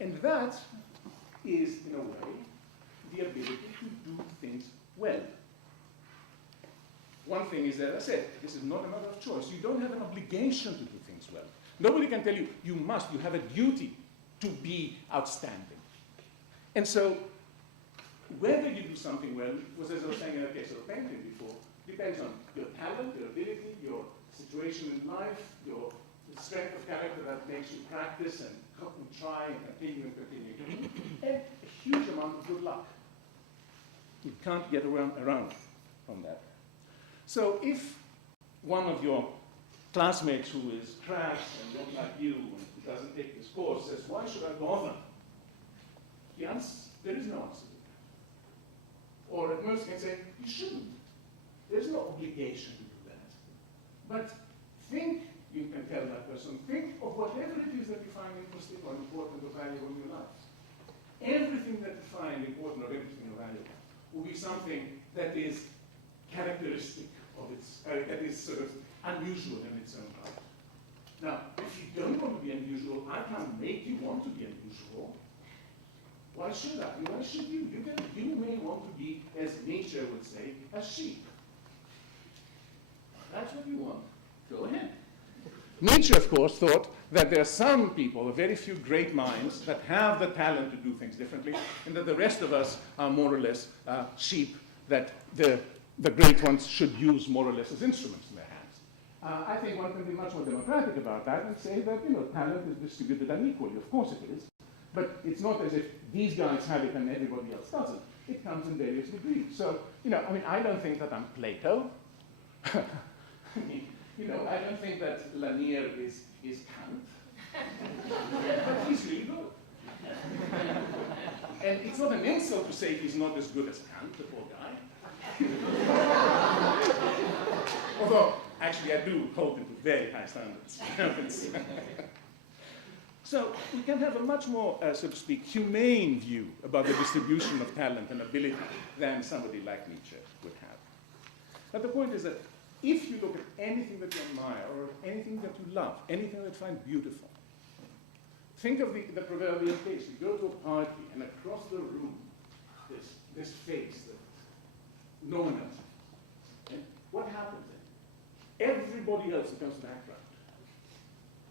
And that is, in a way, the ability to do things well. One thing is that I said, this is not a matter of choice. You don't have an obligation to do things well. Nobody can tell you, you have a duty to be outstanding. And so, whether you do something well, was as I was saying in the case of painting before, depends on your talent, your ability, your situation in life, your strength of character that makes you practice and try and continue and continue. And a huge amount of good luck. You can't get around from that. So if one of your classmates who is trash and don't like you and who doesn't take this course says, why should I bother? The answer, there is no answer to that. Or at most can say, you shouldn't. There's no obligation to do that. But think, you can tell that person, think of whatever it is that you find interesting or important or valuable in your life. Everything that you find important or interesting or valuable will be something that is characteristic of its, that is sort of unusual in its own right. Now, if you don't want to be unusual, I can't make you want to be unusual. Why should I? Why should you? You may want to be, as nature would say, a sheep. that's what you want, go ahead. Nietzsche, of course, thought that there are some people, a very few great minds, that have the talent to do things differently, and that the rest of us are more or less sheep, that the great ones should use more or less as instruments in their hands. I think one can be much more democratic about that and say that, talent is distributed unequally. Of course it is. But it's not as if these guys have it and everybody else doesn't. It comes in various degrees. So, I don't think that I'm Plato. I don't think that Lanier is Kant. But he's really good. And it's not an insult to say he's not as good as Kant, the poor guy. Although, actually, I do hold him to very high standards. So we can have a much more, so to speak, humane view about the distribution of talent and ability than somebody like Nietzsche would have. But the point is that if you look at anything that you admire or anything that you love, anything that you find beautiful, think of the proverbial case. You go to a party and across the room, there's this face that no one else has. And what happens then? Everybody else becomes background.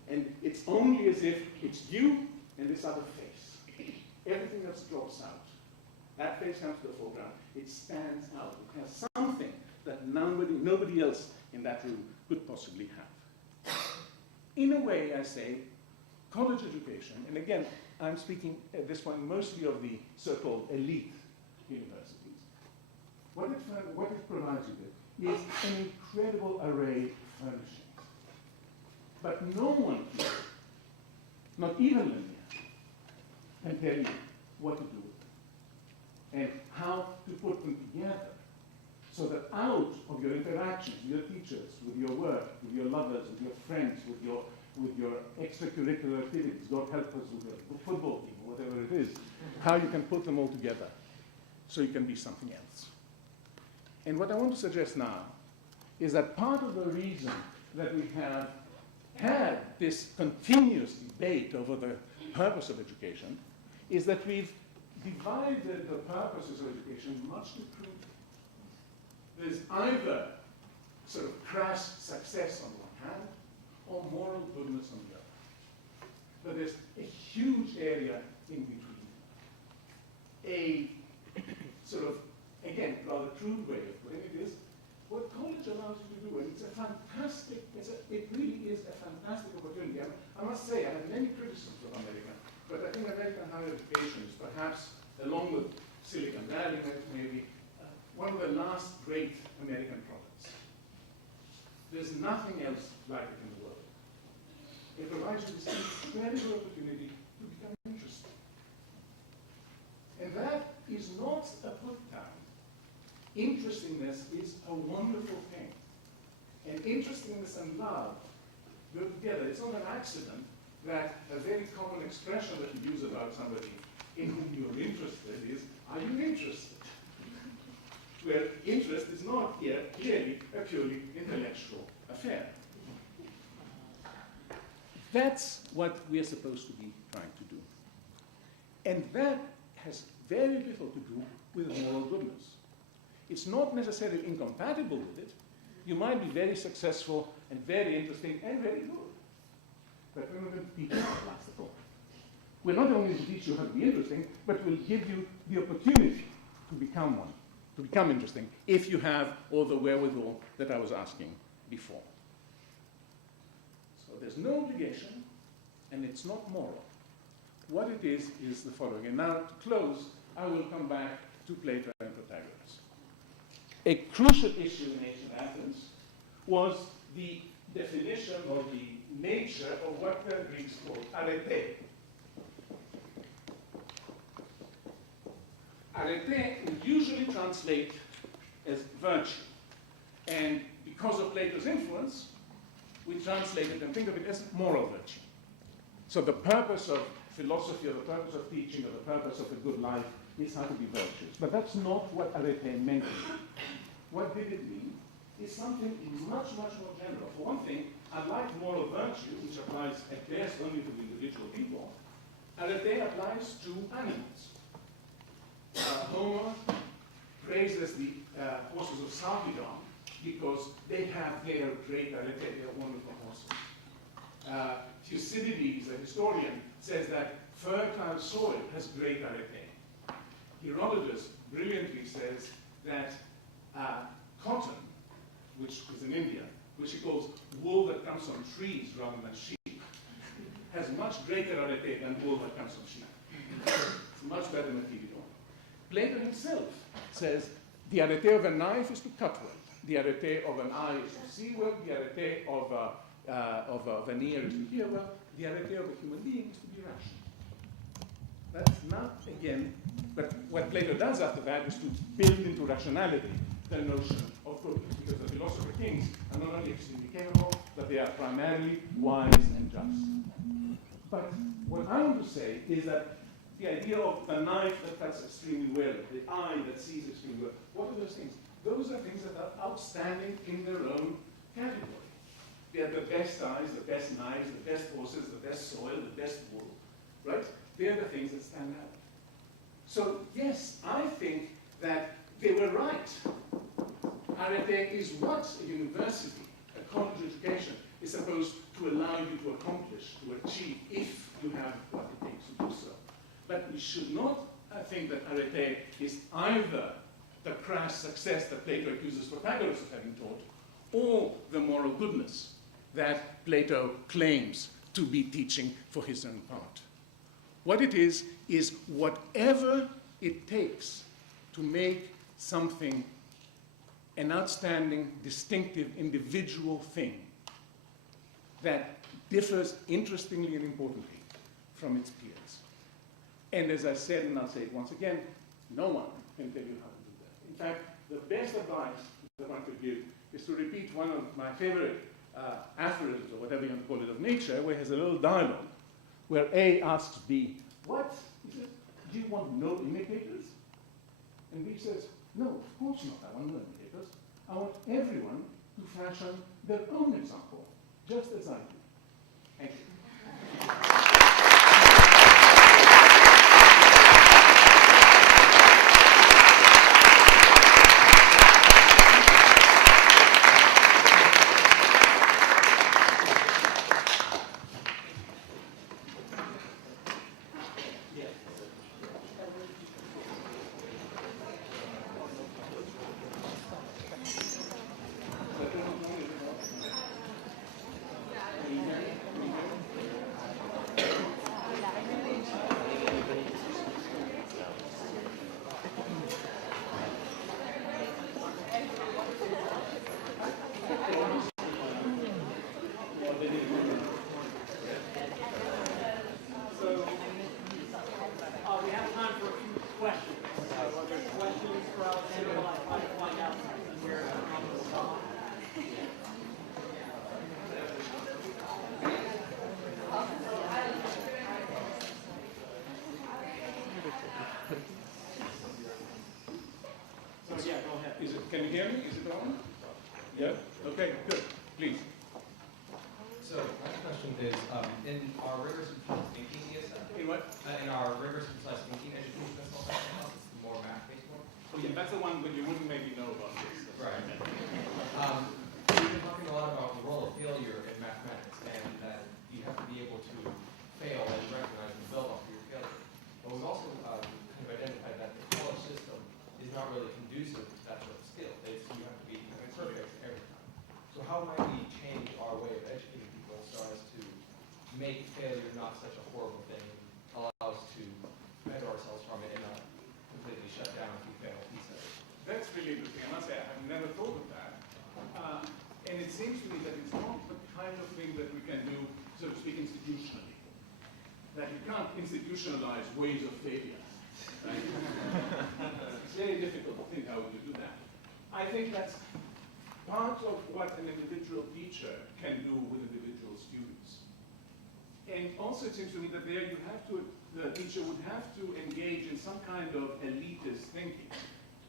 And it's only as if it's you and this other face. Everything else drops out. That face comes to the foreground. It stands out. It has something that nobody else in that room could possibly have. In a way, I say, college education, and again, I'm speaking at this point mostly of the so-called elite universities. What it provides you with is an incredible array of furnishings. But no one here, not even Lanier, can tell you what to do with them and how to put them together so that out of your interactions with your teachers, with your work, with your lovers, with your friends, with your extracurricular activities, God help us with your football team, or whatever it is, how you can put them all together so you can be something else. And what I want to suggest now is that part of the reason that we have had this continuous debate over the purpose of education is that we've divided the purposes of education much too crudely. There's either sort of crass success on one hand or moral goodness on the other. But there's a huge area in between. A sort of, again, rather crude way of putting it is what college allows you to do, and it's a fantastic, it really is a fantastic opportunity. I must say, I have many criticisms of America, but I think American higher education is perhaps, along with Silicon Valley, maybe one of the last great American products. There's nothing else like it in the world. It provides you this incredible opportunity to become interesting. And that is not a put down. Interestingness is a wonderful thing. And interestingness and love go together. It's not an accident that a very common expression that you use about somebody in whom you're interested is, are you interested? Where interest is not here clearly a purely intellectual affair. That's what we are supposed to be trying to do. And that has very little to do with moral goodness. It's not necessarily incompatible with it. You might be very successful and very interesting and very good. But we're not going to teach you how to pass the talk. We're not only going to teach you how to be interesting, but we'll give you the opportunity to become one, to become interesting, if you have all the wherewithal that I was asking before. So there's no obligation, and it's not moral. What it is the following. And now, to close, I will come back to Plato and Protagoras. A crucial issue in ancient Athens was the definition or the nature of what the Greeks called arete. Arete would usually translate as virtue. And because of Plato's influence, we translate it and think of it as moral virtue. So the purpose of philosophy, or the purpose of teaching, or the purpose of a good life is how to be virtuous. But that's not what arete meant. What did it mean? Is something much, much more general. For one thing, unlike moral virtue, which applies at best only to the individual people, arete applies to animals. Homer praises the horses of Sarpedon because they have their great arete, their wonderful horses. Thucydides, a historian, says that fertile soil has great arete. Herodotus brilliantly says that cotton, which is in India, which he calls wool that comes from trees rather than sheep, has much greater arete than wool that comes from sheep. It's much better material. Plato himself says the arete of a knife is to cut well, the arete of an eye is to see well, the arete of an ear is to hear well, the arete of a human being is to be rational. That's not, again, but what Plato does after that is to build into rationality the notion of progress, because the philosopher kings are not only extremely capable, but they are primarily wise and just. But what I want to say is that the idea of the knife that cuts extremely well, the eye that sees extremely well, what are those things? Those are things that are outstanding in their own category. They are the best eyes, the best knives, the best horses, the best soil, the best wool, right? They are the things that stand out. So yes, I think that they were right. Arete is what a university, a college education, is supposed to allow you to accomplish, to achieve, if you have what it takes to do so. But we should not think that arete is either the crass success that Plato accuses Protagoras of having taught, or the moral goodness that Plato claims to be teaching for his own part. What it is whatever it takes to make something an outstanding, distinctive, individual thing that differs interestingly and importantly from its peers. And as I said, and I'll say it once again, no one can tell you how to do that. In fact, the best advice that one could give is to repeat one of my favorite aphorisms, or whatever you want to call it, of nature, where he has a little dialogue, where A asks B, what? He says, do you want no imitators? And B says, no, of course not, I want no imitators. I want everyone to fashion their own example, just as I do. Thank you. Can you hear me? Is it on? Yeah? Okay, good. Please. So my question is, in our rigorous and precise thinking ESF, In what? in our rigorous and precise thinking education that's all that else, it's the more math-based one. Oh, yeah, that's the one that you wouldn't maybe know about this. Right. We've been talking a lot about the role of failure in mathematics, and that you have to be able to fail and recognize and build off of your failure. But we've also kind of identified that the college system is not really conducive to that sort of skill. You have to be perfect every time. So how might we change our way of educating people so as to make failure not such a horrible thing, and allow us to better ourselves from it and not completely shut down if we fail a piece of it? That's really interesting. I must say, I've never thought of that. And it seems to me that it's not the kind of thing that we can do, so to speak, institutionally. That you can't institutionalize ways of failure. Right? It's very difficult to think how you do that. I think that's part of what an individual teacher can do with individual students. And also it seems to me that there you have to, the teacher would have to engage in some kind of elitist thinking.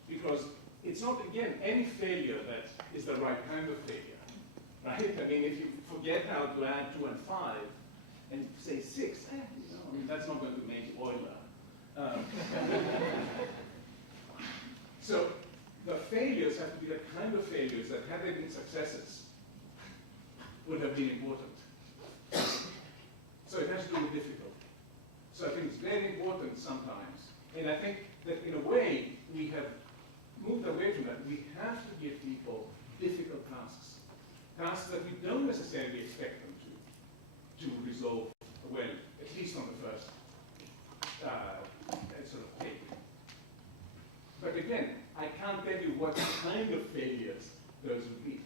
Because it's not, again, any failure that is the right kind of failure, right? I mean, if you forget how to add 2 and 5, and say 6, you know, I mean, that's not going to make Euler. So the failures have to be the kind kind of failures that, had they been successes, would have been important. So it has to do with difficulty. So I think it's very important sometimes. And I think that in a way, we have moved away from that. We have to give people difficult tasks. Tasks that we don't necessarily expect them to resolve well, at least on the first sort of take. But again, I can't tell you what kind of failures those would be.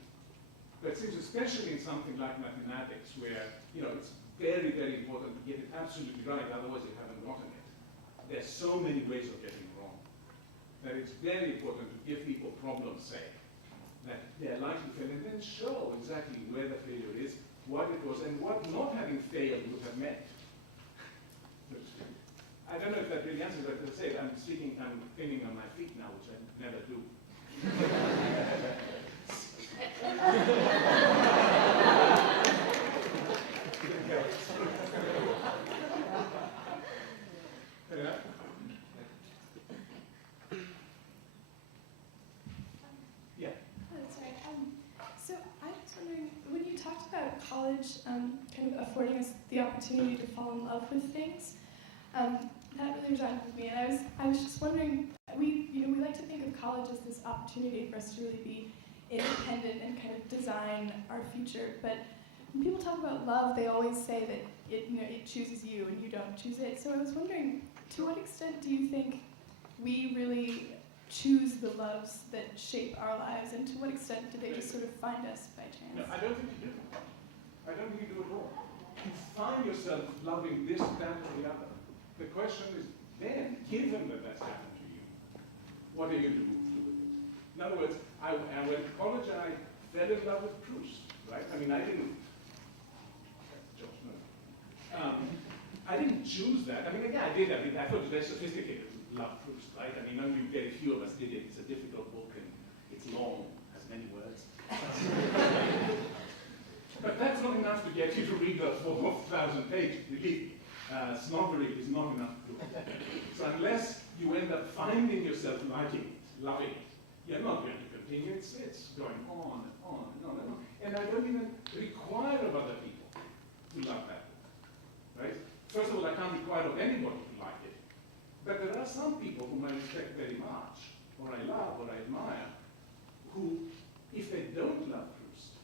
But it seems, especially in something like mathematics, where it's very, very important to get it absolutely right, otherwise you haven't gotten it. There's so many ways of getting it wrong that it's very important to give people problems, say, that they're likely to fail, and then show exactly where the failure is, what it was, and what not having failed would have meant. I don't know if that really answers what I say. I'm thinking on my feet now, which I never do. Yeah. That's right. So I was wondering, when you talked about college kind of affording us the opportunity to fall in love with things, that really resonated with me. And I was just wondering, we like to think of college as this opportunity for us to really be independent and kind of design our future. But when people talk about love, they always say that it chooses you and you don't choose it. So I was wondering, to what extent do you think we really choose the loves that shape our lives, and to what extent do they just sort of find us by chance? No, I don't think you do. I don't think you do at all. You find yourself loving this, that, or the other. The question is then, given that that's happened to you, what are you going to do with it? In other words, I went to college and I fell in love with Proust, right? I mean, I didn't choose that. I mean, yeah, I did. I thought it was very sophisticated to love Proust, right? I mean, only very few of us did it. It's a difficult book and it's long, has many words. But that's not enough to get you to read the 4,000 pages, believe me. Snobbery is not enough to do it. So unless you end up finding yourself liking it, loving it, you're not going to continue. It's going on and on and on and on. And I don't even require of other people to love that book, right? First of all, I can't require of anybody to like it. But there are some people whom I respect very much, or I love, or I admire, who, if they don't love Proust,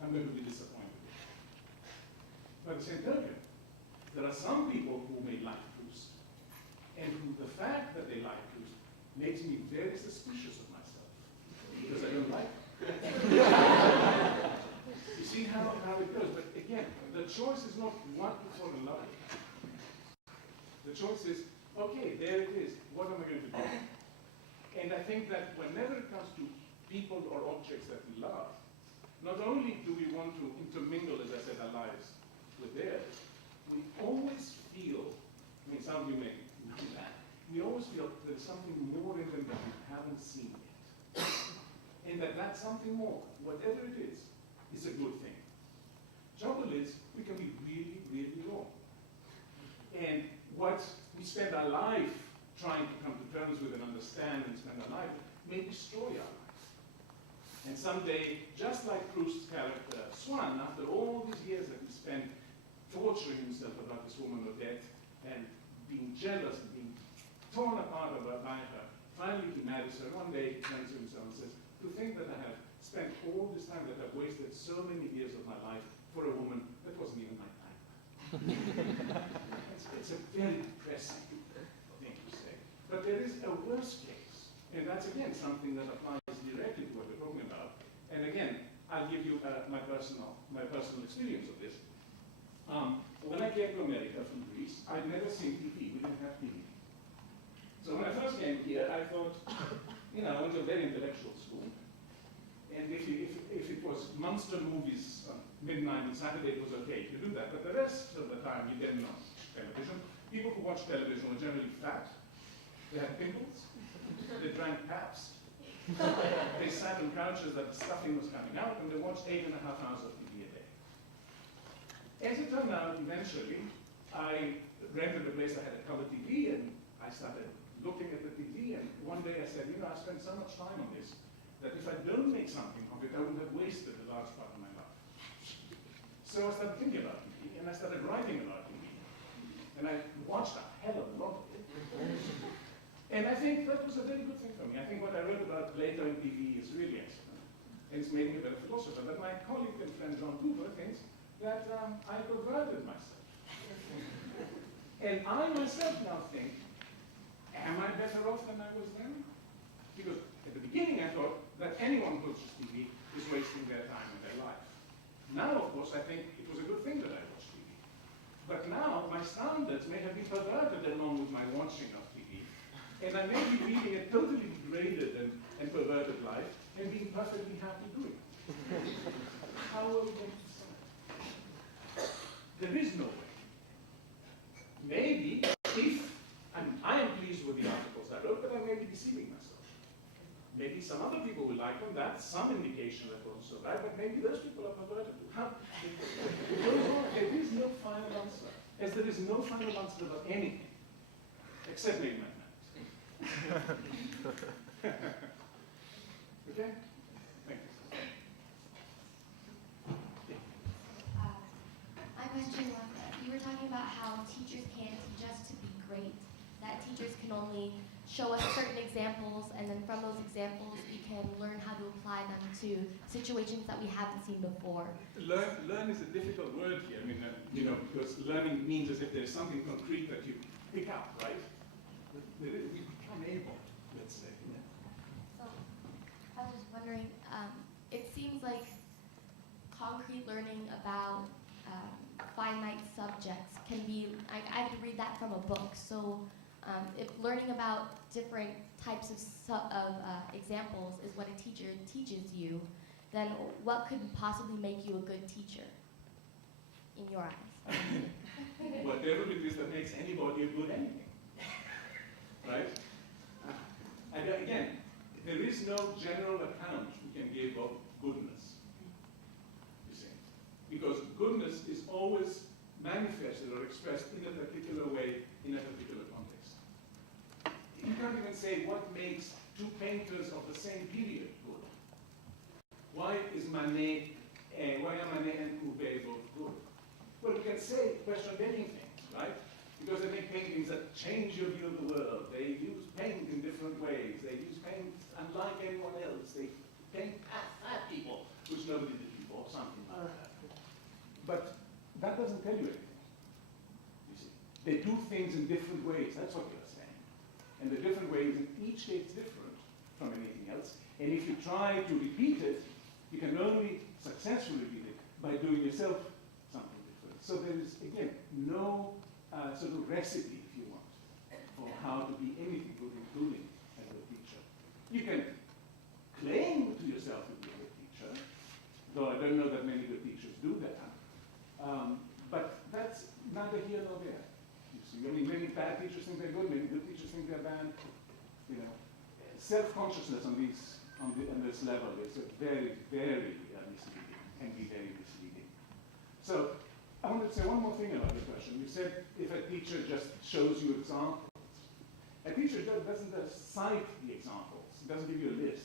I'm going to be disappointed. By the same token, there are some people who may like Proust, and who the fact that they like Proust makes me very suspicious of myself, because I don't like it. You see how it goes? But again, the choice is not what to fall in love with. The choice is, okay, there it is. What am I going to do? And I think that whenever it comes to people or objects that we love, not only do we want to intermingle, as I said, our lives with theirs, we always feel, I mean, some of you may do that, we always feel there's something more in them that we haven't seen yet. And that something more, whatever it is a good thing. Trouble is, we can be really, really wrong. And what we spend our life trying to come to terms with and understand and spend our life may destroy our life. And someday, just like Proust's character Swann, after all these years that he spent torturing himself about this woman of death and being jealous and being torn apart by her, finally he marries her. One day he turns to himself and says, to think that I have spent all this time, that I've wasted so many years of my life for a woman that wasn't even my type. It's a very depressing thing to say. But there is a worse case, and that's again something that applies directly to what we're talking about. And again, I'll give you my personal experience of this. When I came to America from Greece, I'd never seen TV. We didn't have TV. So when I first came here, I thought, I went to a very intellectual school. And if it was monster movies on midnight on Saturday, it was okay to do that. But the rest of the time, you didn't watch television. People who watch television were generally fat. They had pimples. They drank Pabst. They sat on couches that the stuffing was coming out, and they watched 8.5 hours of TV a day. As it turned out, eventually, I rented a place that had a color TV, and I started looking at the TV, and one day I said, I spent so much time on this. that if I don't make something of it, I would have wasted a large part of my life. So I started thinking about TV, and I started writing about TV. And I watched a hell of a lot of it. And I think that was a very good thing for me. I think what I wrote about later in TV is really excellent. And it's made me a better philosopher. But my colleague and friend John Cooper thinks that I perverted myself. And I myself now think, am I better off than I was then? Because at the beginning I thought that anyone who watches TV is wasting their time and their life. Now, of course, I think it was a good thing that I watched TV. But now my standards may have been perverted along with my watching of TV. And I may be leading a totally degraded and perverted life and being perfectly happy doing it. How are we going to decide? There is no way. Maybe if, I am pleased with the articles I wrote, but I may be deceiving myself. Maybe some other people will like them, that's some indication that wasn't so bad, but maybe those people are perverted. There is no final answer, as there is no final answer about anything, except maybe mathematics. Okay? Thank you. My question was that you were talking about how teachers can't teach us to be great, that teachers can only show us certain examples, and then from those examples we can learn how to apply them to situations that we haven't seen before. Learn is a difficult word here. I mean, because learning means as if there's something concrete that you pick up, right? We become able, let's say. Yeah. So I was just wondering, it seems like concrete learning about finite subjects can be, I could read that from a book. So if learning about different types of examples is what a teacher teaches you, then what could possibly make you a good teacher in your eyes? Whatever it is that makes anybody a good anything. Right? And again, there is no general account we can give of goodness, you see. Because goodness is always manifested or expressed in a particular way, in a particular context. You can't even say what makes two painters of the same period good. Why are Manet and Courbet both good? Well, you can say, question anything, right? Because they make paintings that change your view of the world. They use paint in different ways. They use paint unlike anyone else. They paint fat people, which nobody did before, something like that. But that doesn't tell you anything. You see, they do things in different ways. That's what you're saying. And the different ways in each case different from anything else. And if you try to repeat it, you can only successfully repeat it by doing yourself something different. So there is, again, no sort of recipe, if you want, for how to be anything good, including a good teacher. You can claim to yourself to be a good teacher, though I don't know that many good teachers do that. But that's neither here nor there. You see, I mean, many bad teachers think they're good, many good teachers think they're bad. You know, self-consciousness on this level is a very, very misleading, can be very misleading. So I wanted to say one more thing about the question. You said if a teacher just shows you examples. A teacher doesn't just cite the examples. It doesn't give you a list.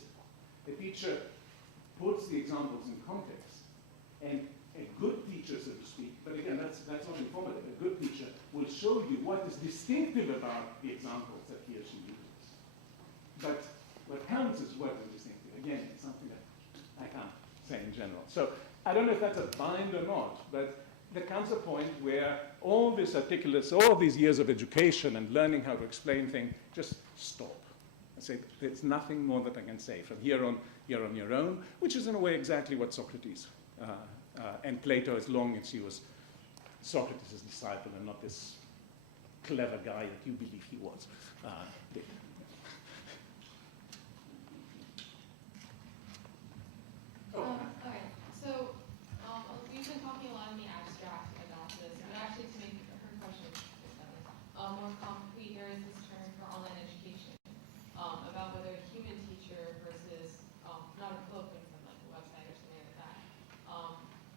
A teacher puts the examples in context. And a good teacher, so to speak, but again, that's not informative. A good teacher will show you what is distinctive about the examples that he or she uses. But what counts is what is distinctive. Again, it's something that I can't say in general. So I don't know if that's a bind or not, but there comes a point where all this articulates, all these years of education and learning how to explain things, just stop. I say, there's nothing more that I can say. From here on, you're on your own, which is in a way exactly what Socrates and Plato, as long as he was Socrates' disciple and not this clever guy that you believe he was, did. Okay, so we've been talking a lot in the abstract about this, but actually to make her question more concrete, there is this term for online education about whether a human teacher versus not a book, but from like a website or something like that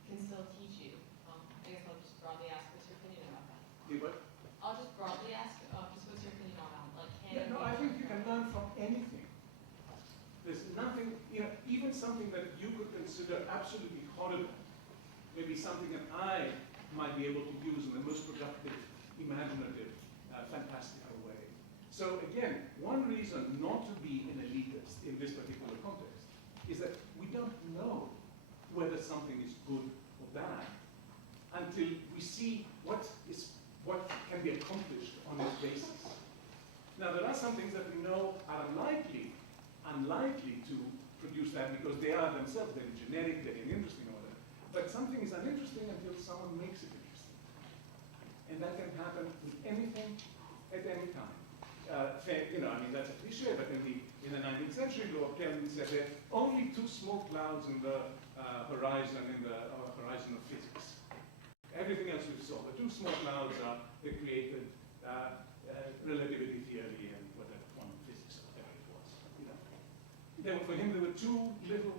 can still teach you. I guess I'll just broadly ask what's your opinion about that. I'll just broadly ask just what's your opinion on that. Like, I think you can learn from anything. There's nothing, consider absolutely horrible may be something that I might be able to use in the most productive, imaginative, fantastical way. So again, one reason not to be an elitist in this particular context is that we don't know whether something is good or bad until we see what can be accomplished on its basis. Now, there are some things that we know are unlikely to produce that because they are themselves very generic, very uninteresting, or whatever. But something is uninteresting until someone makes it interesting. And that can happen with anything at any time. That's a cliche, but in the 19th century, Lord Kelvin said there are only two smoke clouds in the horizon of physics. Everything else we saw. The two small clouds are the created relativity theory and whatever, quantum physics or whatever it was. For him, there were two little,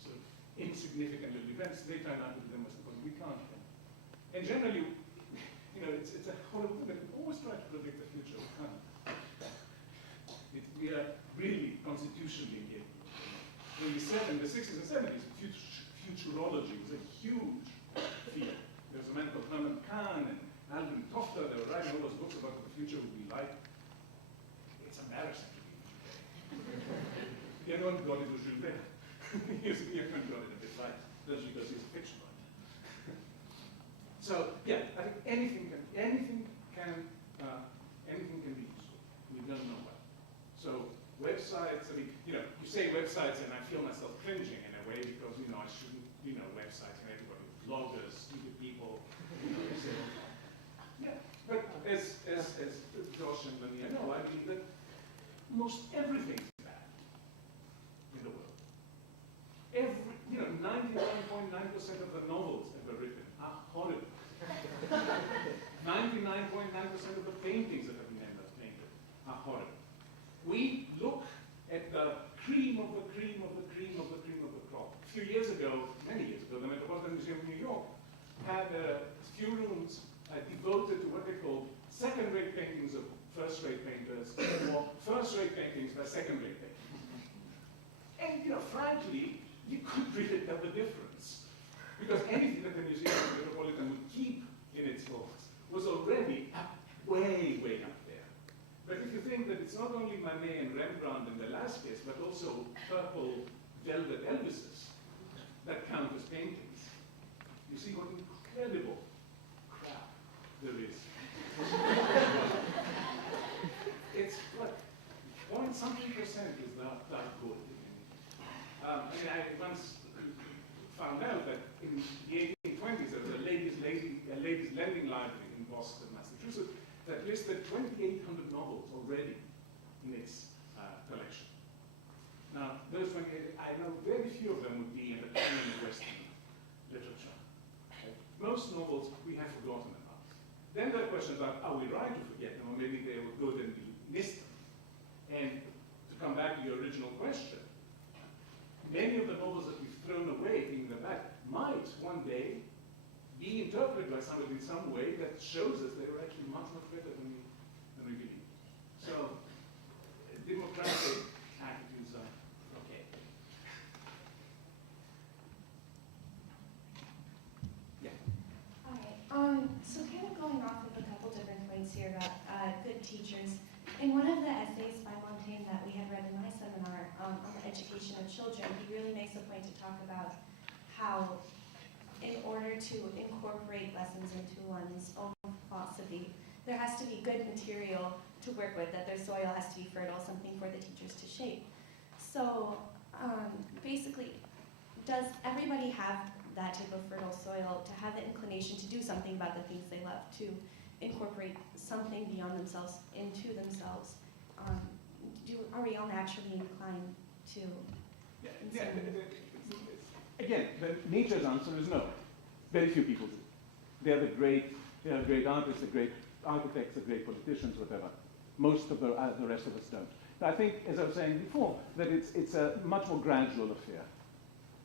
sort of insignificant little events. They turned out to be the most important. We can't. And generally, it's a horrible thing that we always try to predict the future. We can't. We are really constitutionally incapable. When we said in the 60s and 70s, futurology was a huge field. There was a man called Herman Kahn and Alvin Toffler. They were writing all those books about what the future would be like. It's embarrassing to read today. The other one got it was Jules Verne. The other one got it a bit right. That's because he's a fiction writer. So yeah, I think anything can be useful. We don't know what. So websites. You say websites, and I feel myself cringing in a way because I shouldn't. Websites and everybody, bloggers, stupid people. Yeah, but as Josh and Lania know, I believe that most everything is bad in the world. 99.9% of the novels ever written are horrible. 99.9% of the paintings that have been ever painted are horrible. We look at the cream of the cream of the cream of the cream of the crop. A few years ago, many years ago, the Metropolitan Museum of New York had a few rooms devoted to what they called second-rate paintings of first-rate painters, or first-rate paintings by second-rate painters. And frankly, you couldn't really tell the difference, because anything that the Museum of the Metropolitan would keep in its vaults was already way, way up there. But if you think that it's not only Manet and Rembrandt and Velázquez, but also purple velvet Elvises that count as paintings, you see what incredible crap there is. It's what, 0.something% is that good. I once found out that in the 1820s there was a ladies' lending library in Boston, Massachusetts, that listed 2,800 novels already in its collection. Now, those 28, I know very few of them would be in the canon of Western literature. Okay? Most novels we have forgotten about. Then there are questions about, are we right to forget them, or maybe they were good and we missed them. And to come back to your original question, many of the novels that we've thrown away, thinking them back, might one day be interpreted by somebody in some way that shows us they were actually much, much better than we believe. So, democratic attitudes are okay. Yeah. Hi. So kind of going off of a couple different points here about good teachers. In one of the essays by Montaigne that we had read in my seminar on the education of children, he really makes a point to talk about how in order to incorporate lessons into one's own philosophy, there has to be good material to work with, that their soil has to be fertile, something for the teachers to shape. So basically, does everybody have that type of fertile soil to have the inclination to do something about the things they love, to incorporate something beyond themselves into themselves? Are we all naturally inclined to? Again, nature's answer is no. Very few people do. They are great artists, the great architects, the great politicians, whatever. Most of the rest of us don't. But I think, as I was saying before, that it's a much more gradual affair.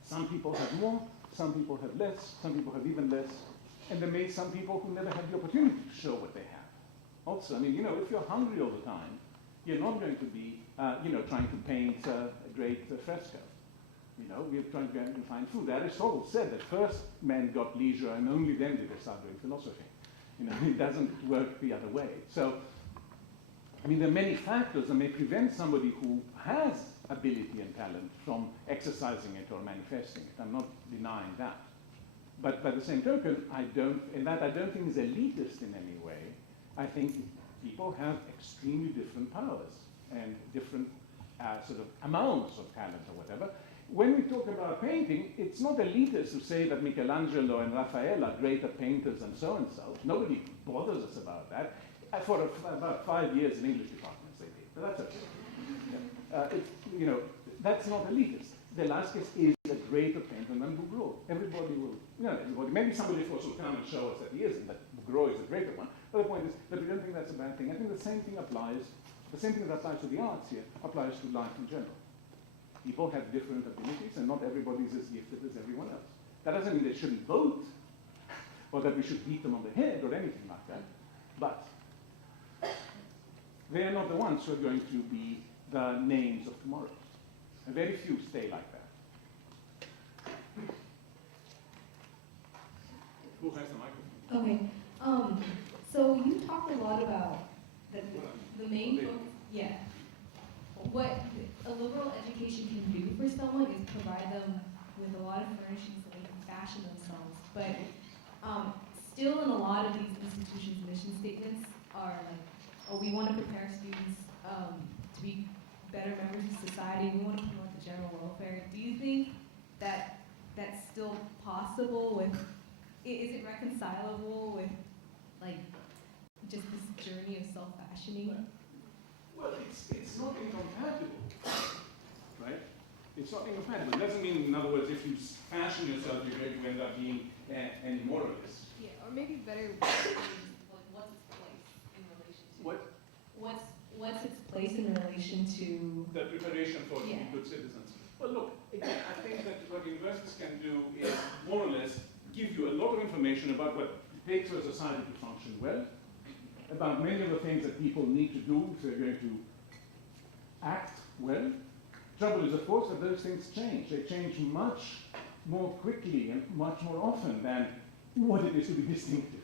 Some people have more, some people have less, some people have even less, and there may be some people who never had the opportunity to show what they have. Also, if you're hungry all the time, you're not going to be, trying to paint a great fresco. You know, we're trying to go and find food. Aristotle said that first men got leisure and only then did they start doing philosophy. You know, it doesn't work the other way. So, I mean, there are many factors that may prevent somebody who has ability and talent from exercising it or manifesting it. I'm not denying that. But by the same token, I don't think is elitist in any way. I think people have extremely different powers and different sort of amounts of talent or whatever. When we talk about painting, it's not elitist to say that Michelangelo and Raphael are greater painters than so-and-so. Nobody bothers us about that. For about 5 years in English departments they did, but that's okay. You know, that's not elitist. Velázquez is a greater painter than Bouguereau. Everybody will, you know, maybe somebody else will come and show us that he isn't, that Bouguereau is a greater one. But the point is that we don't think that's a bad thing. I think the same thing applies, the same thing that applies to the arts here, applies to life in general. People have different abilities, and not everybody is as gifted as everyone else. That doesn't mean they shouldn't vote, or that we should beat them on the head, or anything like that. But they are not the ones who are going to be the names of tomorrow. And very few stay like that. Who has the microphone? Okay. So you talked a lot about the main focus. Yeah. What a liberal education can do for someone is provide them with a lot of furnishings so they can fashion themselves. But still, in a lot of these institutions' mission statements are like, oh, we want to prepare students to be better members of society. We want to promote the general welfare. Do you think that that's still possible with? Is it reconcilable with, like, just this journey of self-fashioning? Well, it's not incompatible, right? It's not incompatible. It doesn't mean, in other words, if you fashion yourself, you're going to end up being an immoralist. Yeah, or maybe better, like, what's its place in relation to? What? What's its place in relation to The preparation for Yeah. good citizens. Well, look, again, I think that what universities can do is more or less give you a lot of information about what it takes for a society to function well, about many of the things that people need to do if they're going to act well. Trouble is, of course, that those things change. They change much more quickly and much more often than what it is to be distinctive.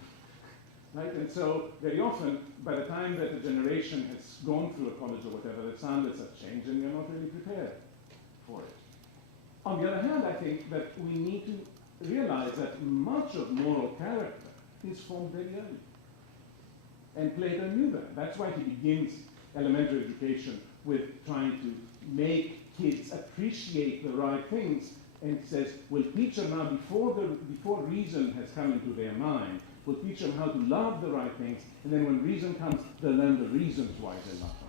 Right? And so, very often, by the time that a generation has gone through a college or whatever, the standards have changed and you're not really prepared for it. On the other hand, I think that we need to realize that much of moral character is formed very early. And Plato knew that. That's why he begins elementary education with trying to make kids appreciate the right things, and says, we'll teach them now before reason has come into their mind. We'll teach them how to love the right things, and then when reason comes, they'll learn the reasons why they love them.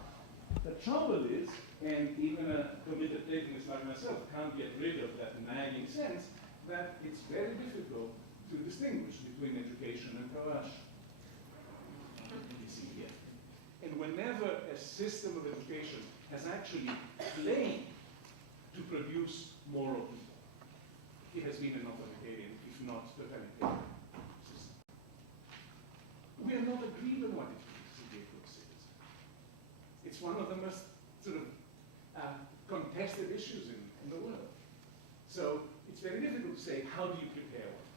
The trouble is, and even a committed Platonist like myself can't get rid of that nagging sense, that it's very difficult to distinguish between education and coercion. You see here. And whenever a system of education has actually claimed to produce moral people, it has been an authoritarian, if not totalitarian system. We are not agreed on what it means to be a good citizen. It's one of the most sort of contested issues in the world. So it's very difficult to say, how do you prepare one?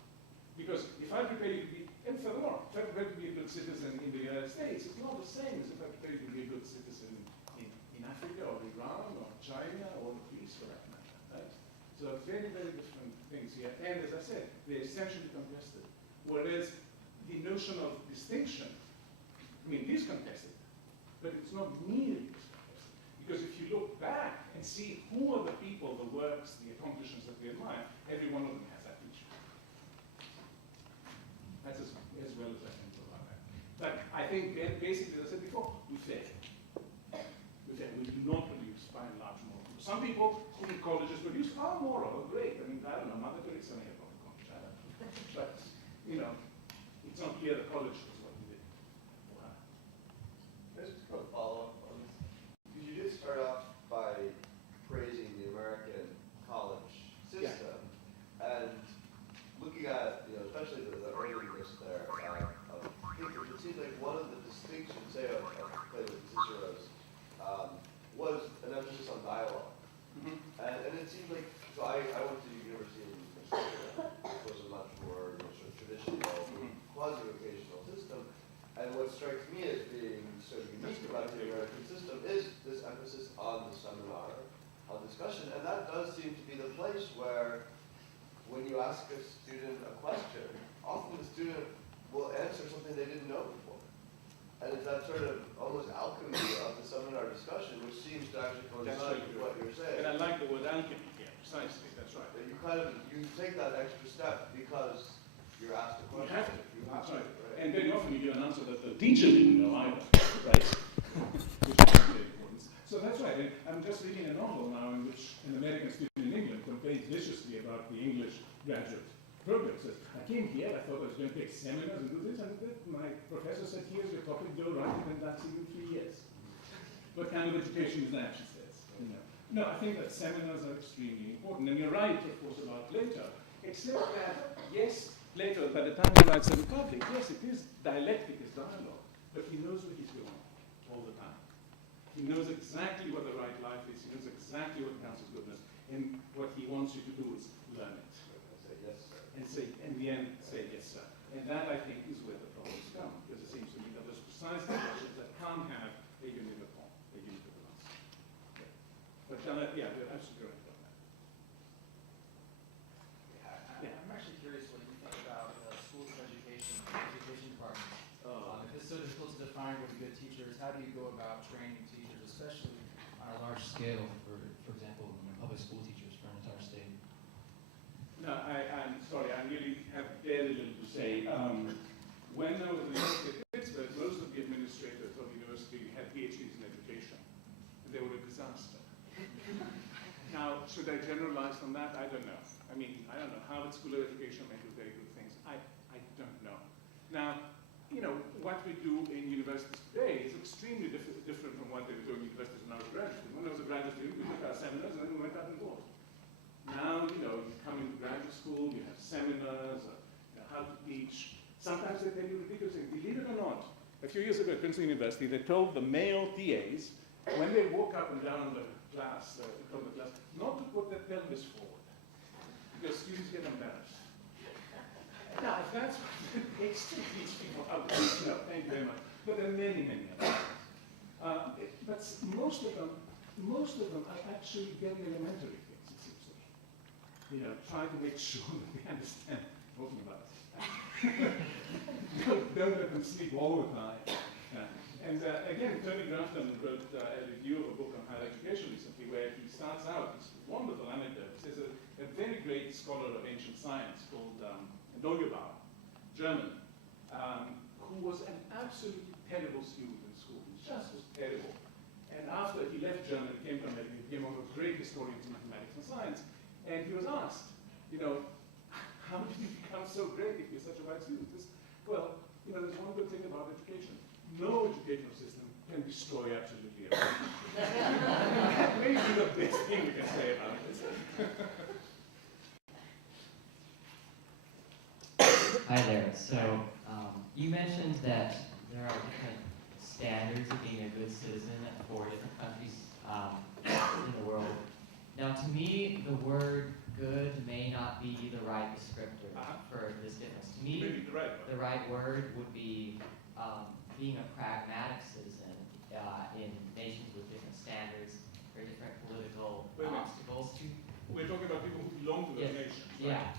Because if I prepare you to be, and furthermore, if I prepare you to be a good citizen in the United States, it's not the same as if I prepare you to be a good citizen in Africa or Iran or China or Greece for that matter, right? So very, very different things here. And as I said, they're essentially contested. Whereas the notion of distinction, I mean, it is contested, but it's not nearly as contested. Because if you look back and see who are the people, the works, the accomplishments that we admire, every one of them has that feature. That's as well as I can provide that. But I think, basically, as I said before, we fail. We fail. We do not produce, by and large, moral people. Some people who in colleges produce are moral, great. I mean, I don't know, Mother Teresa may have gone to college, I don't know. But, you know, it's not clear the college was what we did. Wow. Just a quick follow-up on this. Because you did start off by praising the American college system, and looking at, you know, especially the earliness there, it seems like one of the distinctions, say, of Plato and Cicero's, was an emphasis on dialogue. And it seems like, so I take that extra step because you're asked a You question. have to. You That's have right. to, And very often you get an answer that the teacher didn't know either, right? Which is very important. So that's right. And I'm just reading a novel now in which an American student in England complains viciously about the English graduate program. Says, I came here, I thought I was going to take seminars and do this, and my professor said, here's your topic, go write it, and that's in 3 years. What kind of education is that, she says. You know. No, I think that seminars are extremely important. And you're right, of course, about Plato. Except that, yes, Plato, by the time he writes the Republic, yes, it is dialectic, it's dialogue, but he knows where he's going all the time. He knows exactly what the right life is, he knows exactly what counts as goodness, and what he wants you to do is learn it. Say yes, sir. And say, in the end, say yes, sir. And that, I think, is where the problems come, because it seems to me that there's precisely questions that can't have a uniform answer. Yeah. But yeah, you're absolutely right about that. I'm actually curious what you think about schools of education departments. If it's so difficult to define what a good teacher is, how do you go about training teachers, especially on a large scale, for example, public school teachers for an entire state? No, I'm sorry, I really have very little to say. When I was at the University of Pittsburgh, most of the administrators of the university had PhDs in education. And they were a disaster. Now, should I generalize from that? I don't know. I mean, I don't know. Harvard School of Education may do very good things. I don't know. Now, you know, what we do in universities today is extremely different from what they were doing in universities when I was a graduate student. When I was a graduate student, we took our seminars and then we went out and taught. Now, you know, you come into graduate school, you have seminars, how to teach. Sometimes they tell you ridiculous things. Believe it or not, a few years ago at Princeton University, they told the male TAs, when they walk up and down the class, in front of the class, not to put their pelvis forward, because students get embarrassed. Now, if that's what it takes to teach people how to teach, no, thank you very much. But there are many, many others. But most of them are actually very elementary things, it seems to me. You know, try to make sure that they understand what we're talking about. don't let them sleep all the time. And again, Tony Grafton wrote a review of a book on higher education recently, where he starts out, this wonderful anecdote. He says a very great scholar of ancient science called Neugebauer, German, who was an absolutely terrible student in school. He just was terrible. And after he left Germany, came to America, he became one of the great historians of mathematics and science. And he was asked, you know, how did you become so great if you're such a bad student? Well, you know, there's one good thing about education. No educational system can destroy absolutely everything. That may be the best thing we can say about it. Hi there. So you mentioned that there are different standards of being a good citizen in 4 different countries in the world. Now, to me, the word good may not be the right descriptor for this difference. To me, the right word would be being a pragmatic citizen in nations with different standards or different political obstacles. We're talking about people who belong to those nations, right? Yeah.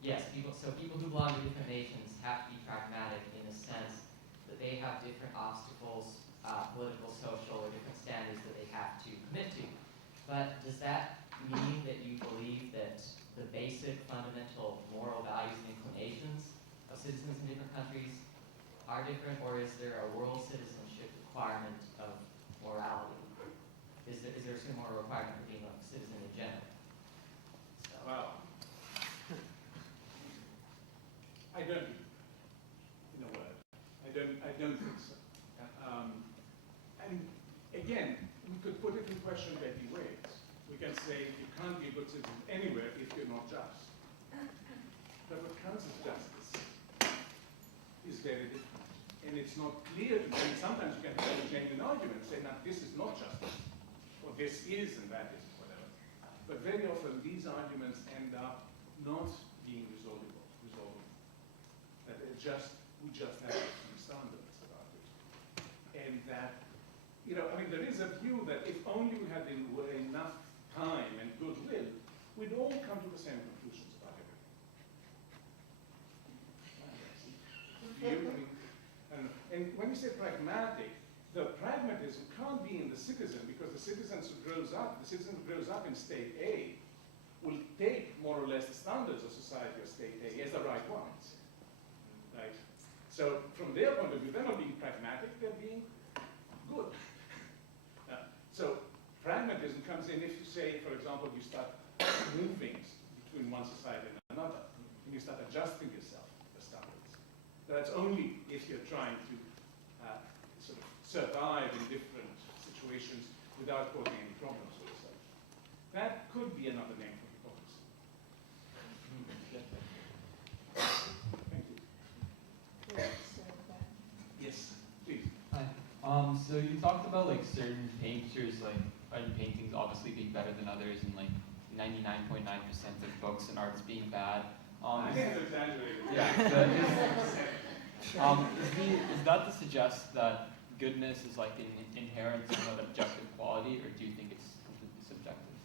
Yes, people who belong to different nations have to be pragmatic in the sense that they have different obstacles, political, social, or different standards that they have to commit to. But does that mean that you believe that the basic fundamental moral values and inclinations of citizens in different countries are different, or is there a world citizenship requirement of morality? Is there a similar requirement for being a citizen in general? So. Wow. I don't, in a word, I don't think so. And again, we could put it in question many ways. We can say you can't be a good citizen anywhere if you're not just. But what counts as justice is very different. And it's not clear to me. Sometimes you can change an argument and say, now this is not justice, or this is and that is, whatever. But very often these arguments end up not being resolvable. That we just have some standards about it. And that, you know, I mean, there is a view that if only we had enough time and goodwill, we'd all come to the same conclusions about everything. And when you say pragmatic, the pragmatism can't be in the citizen, because the citizen who grows up in state A will take more or less the standards of society or state A as the right ones, right? So from their point of view, they're not being pragmatic, they're being good. So pragmatism comes in if you say, for example, you start moving between one society and another, and you start adjusting yourself to the standards. But that's only if you're trying to sort of survive in different situations without causing any problems for yourself. That could be another name for hypocrisy. Thank you. Yes, please. Hi. So you talked about like certain painters, like paintings obviously being better than others, and like 99.9% of books and arts being bad. I think it's exaggerated. Yeah. Is that to suggest that goodness is like an inherent somewhat objective quality, or do you think it's completely subjective?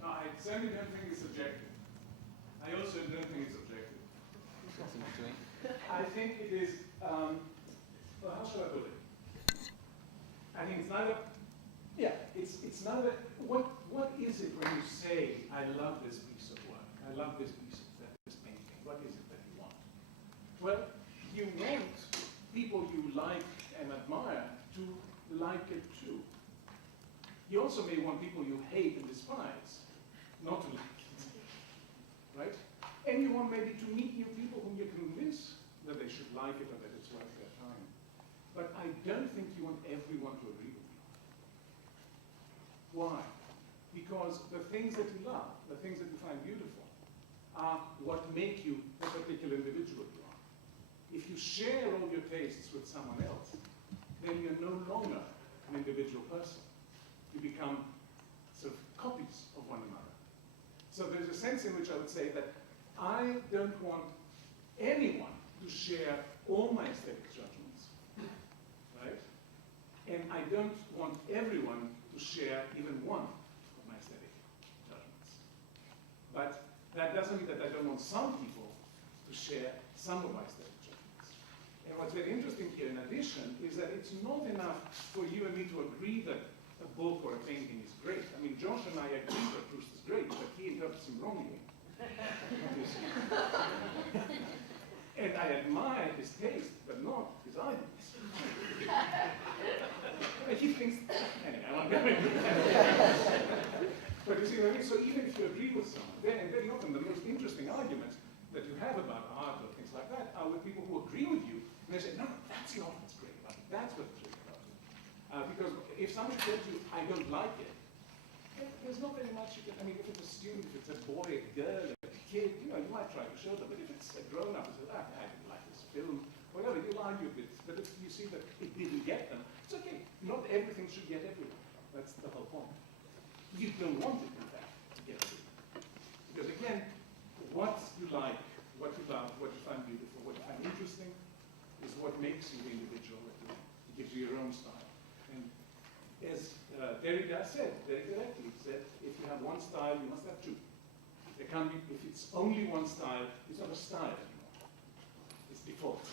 No, I certainly don't think it's subjective. I also don't think it's objective. What's in between? I think it is, well, how should I put it? I think it's neither, it's neither, what is it when you say, I love this piece of work, I love this piece of this painting, what is it that you want? Well, you want people you like and admire to like it too. You also may want people you hate and despise not to like it, right? And you want maybe to meet new people whom you convince that they should like it or that it's worth their time. But I don't think you want everyone to agree with you. Why? Because the things that you love, the things that you find beautiful, are what make you the particular individual you are. If you share all your tastes with someone else, then you're no longer an individual person. You become sort of copies of one another. So there's a sense in which I would say that I don't want anyone to share all my aesthetic judgments, right? And I don't want everyone to share even one of my aesthetic judgments. But that doesn't mean that I don't want some people to share some of my aesthetic judgments. And what's very interesting here in addition is that it's not enough for you and me to agree that a book or a painting is great. I mean, Josh and I agree that Proust is great, but he interprets him wrongly. And I admire his taste, but not his arguments. He thinks, anyway, I won't go into that. But you see what I mean? So even if you agree with someone, then very often the most interesting arguments that you have about art or things like that are with people who agree with you, and they say, no, that's not what's great about it. That's what's great about it. Because if somebody tells you, I don't like it, there's not very much you can, I mean, if it's a student, if it's a boy, a girl, a kid, you might try to show them, but if it's a grown-up who says, I didn't like this film, whatever, you'll argue a bit. But if you see that it didn't get them, it's okay. Not everything should get everyone. That's the whole point. You don't want it, in fact, to get everyone. Because again, what you like, what you love, what you find beautiful, what you find interesting, is what makes you the individual that you are. It gives you your own style. And as Derrida said, very correctly, he said, if you have one style, you must have two. There can't be, if it's only one style, it's not a style anymore. It's default.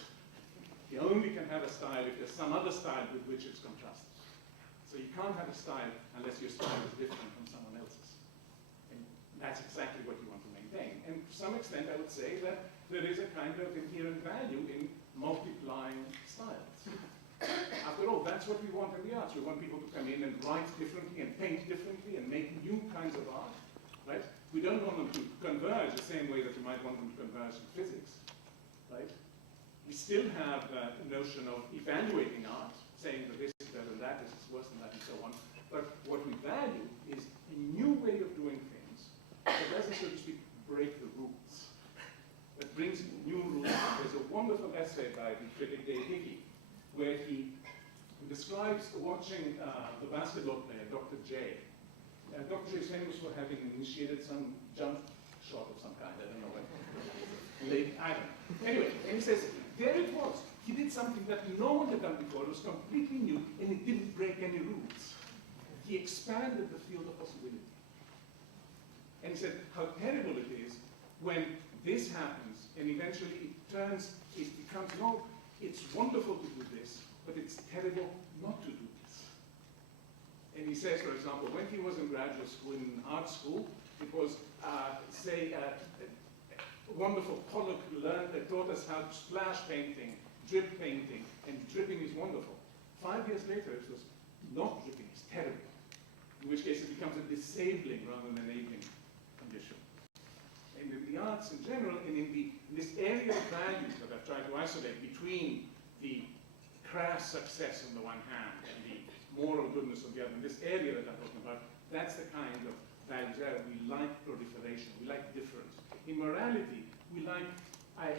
You only can have a style if there's some other style with which it's contrasted. So you can't have a style unless your style is different from someone else's. And that's exactly what you want to maintain. And to some extent, I would say that there is a kind of inherent value in multiplying styles. After all, that's what we want in the arts. We want people to come in and write differently and paint differently and make new kinds of art, right? We don't want them to converge the same way that you might want them to converge in physics, right? We still have the notion of evaluating art, saying that this is better than that, this is worse than that, and so on. But what we value is a new way of doing things that doesn't, so to speak, break the rules. That brings new rules. There's a wonderful essay by the critic Dave Hickey, where he describes watching the basketball player, Dr. J. Dr. J is famous for having initiated some jump shot of some kind, I don't know what. I don't know. Anyway, and he says, there it was. He did something that no one had done before. It was completely new, and it didn't break any rules. He expanded the field of possibility. And he said how terrible it is when this happens, and eventually it becomes, no, it's wonderful to do this, but it's terrible not to do this. And he says, for example, when he was in graduate school, in art school, It was, say, wonderful Pollock taught us how to splash painting, drip painting, and dripping is wonderful. 5 years later, it was not dripping, it's terrible. In which case it becomes a disabling rather than enabling condition. And in the arts in general, and in this area of values that I've tried to isolate between the crass success on the one hand and the moral goodness on the other, in this area that I'm talking about, that's the kind of values area. We like proliferation, we like difference. In morality, we like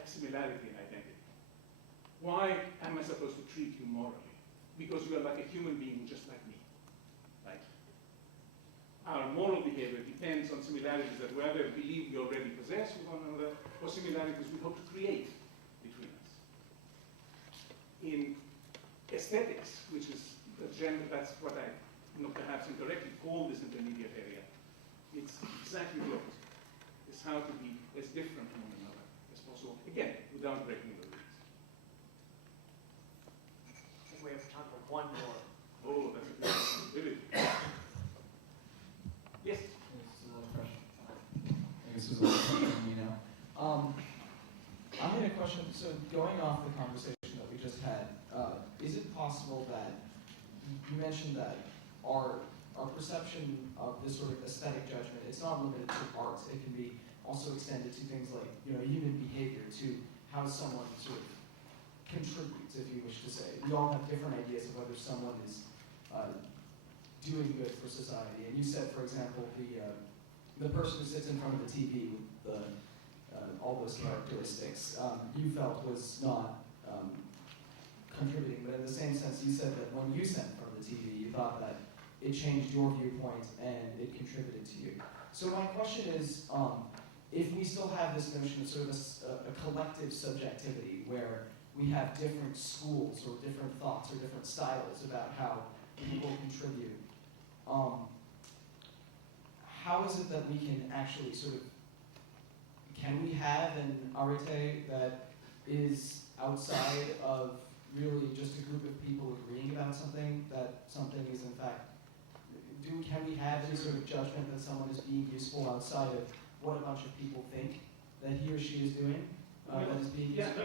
similarity and identity. Why am I supposed to treat you morally? Because you are like a human being just like me, right? Our moral behavior depends on similarities that we either believe we already possess with one another, or similarities we hope to create between us. In aesthetics, which is the genre, that's what I, perhaps incorrectly call this intermediate area, it's exactly the opposite. It's how to be as different from one another as possible, again, without breaking the rules. I think we have time for one more. Oh, that's a good possibility. Yes? This is another question. I guess this is a question for me now. I had a question. So going off the conversation that we just had, is it possible that you mentioned that our perception of this sort of aesthetic judgment, it's not limited to art. It can be also extended to things like, human behavior, to how someone sort of contributes, if you wish to say. We all have different ideas of whether someone is doing good for society. And you said, for example, the person who sits in front of the TV with all those characteristics, you felt was not contributing. But in the same sense, you said that when you sat in front of the TV, you thought that it changed your viewpoint and it contributed to you. So my question is, if we still have this notion of sort of a collective subjectivity where we have different schools or different thoughts or different styles about how people contribute, how is it that we can actually sort of, can we have an arete that is outside of really just a group of people agreeing about something, that something is in fact, can we have any sort of judgment that someone is being useful outside of what a bunch of people think that he or she is doing? That is being useful?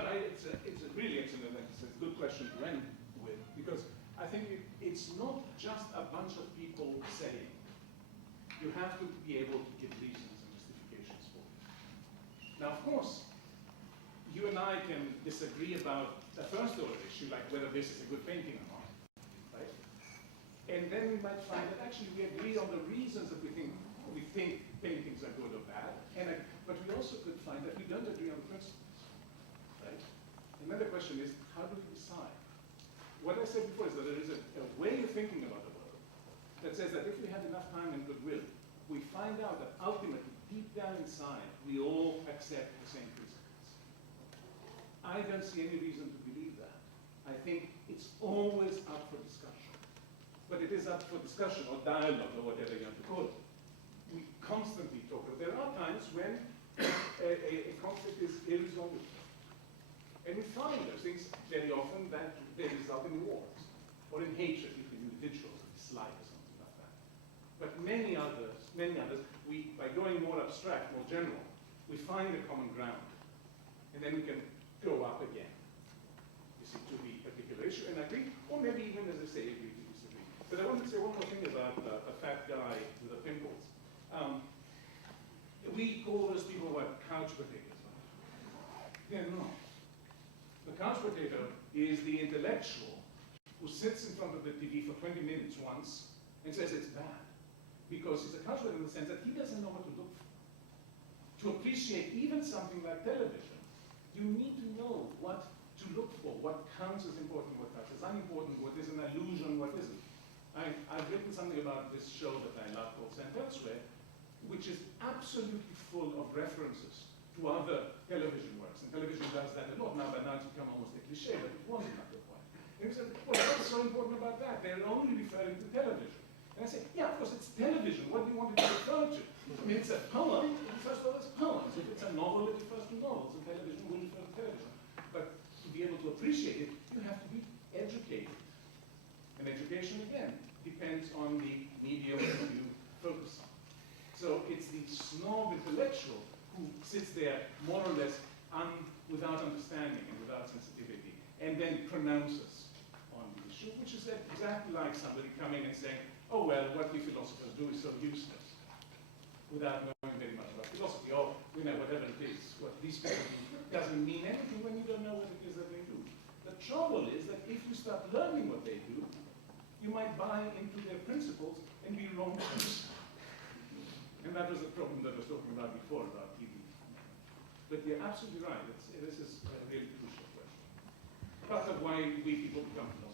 It's a really excellent, it's a good question to end with, because I think it's not just a bunch of people saying. You have to be able to give reasons and justifications for it. Now, of course, you and I can disagree about the first order issue, like whether this is a good painting or not, right? And then we might find that actually we agree on the reasons that we think paintings are good or bad, but we also could find that we don't agree on the principles, right? And then the question is, how do we decide? What I said before is that there is a way of thinking about the world that says that if we have enough time and goodwill, we find out that ultimately, deep down inside, we all accept the same principles. I don't see any reason to believe that. I think it's always up for discussion. But it is up for discussion or dialogue or whatever you want to call it. We constantly talk. There are times when a conflict is irresolvable. And we find those things very often that they result in wars or in hatred between individuals, or dislike or something like that. But many others, by going more abstract, more general, we find a common ground. And then we can go up again, you see, to the particular issue and agree, or maybe even, as I say, agree to disagree. But I want to say one more thing about a fat guy with the pimples. We call those people what, couch potatoes, right? They're not. The couch potato is the intellectual who sits in front of the TV for 20 minutes once and says it's bad. Because he's a couch potato in the sense that he doesn't know what to look for. To appreciate even something like television, you need to know what to look for, what counts as important, what counts as unimportant, what is an illusion, what isn't. I've written something about this show that I love called Stanford, which is absolutely full of references to other television works. And television does that a lot now, but now it's become almost a cliche, but it wasn't at the point. And he said, well, what's so important about that? They're only referring to television. And I say, yeah, of course, it's television. What do you want it to refer to? I mean, it's a poem. It refers to all those poems. If it's a novel, it refers to novels. And television will refer to television. But to be able to appreciate it, you have to be educated. And education, again, depends on the medium that you focus on. So it's the snob intellectual who sits there more or less without understanding and without sensitivity, and then pronounces on the issue, which is exactly like somebody coming and saying, oh, well, what we philosophers do is so useless, without knowing very much about philosophy, or whatever it is. What these people do doesn't mean anything when you don't know what it is that they do. The trouble is that if you start learning what they do, you might buy into their principles and be wrong. And that was the problem that I was talking about before, about TV. But you're absolutely right. This is a really crucial question. Part of why we people become philosophers.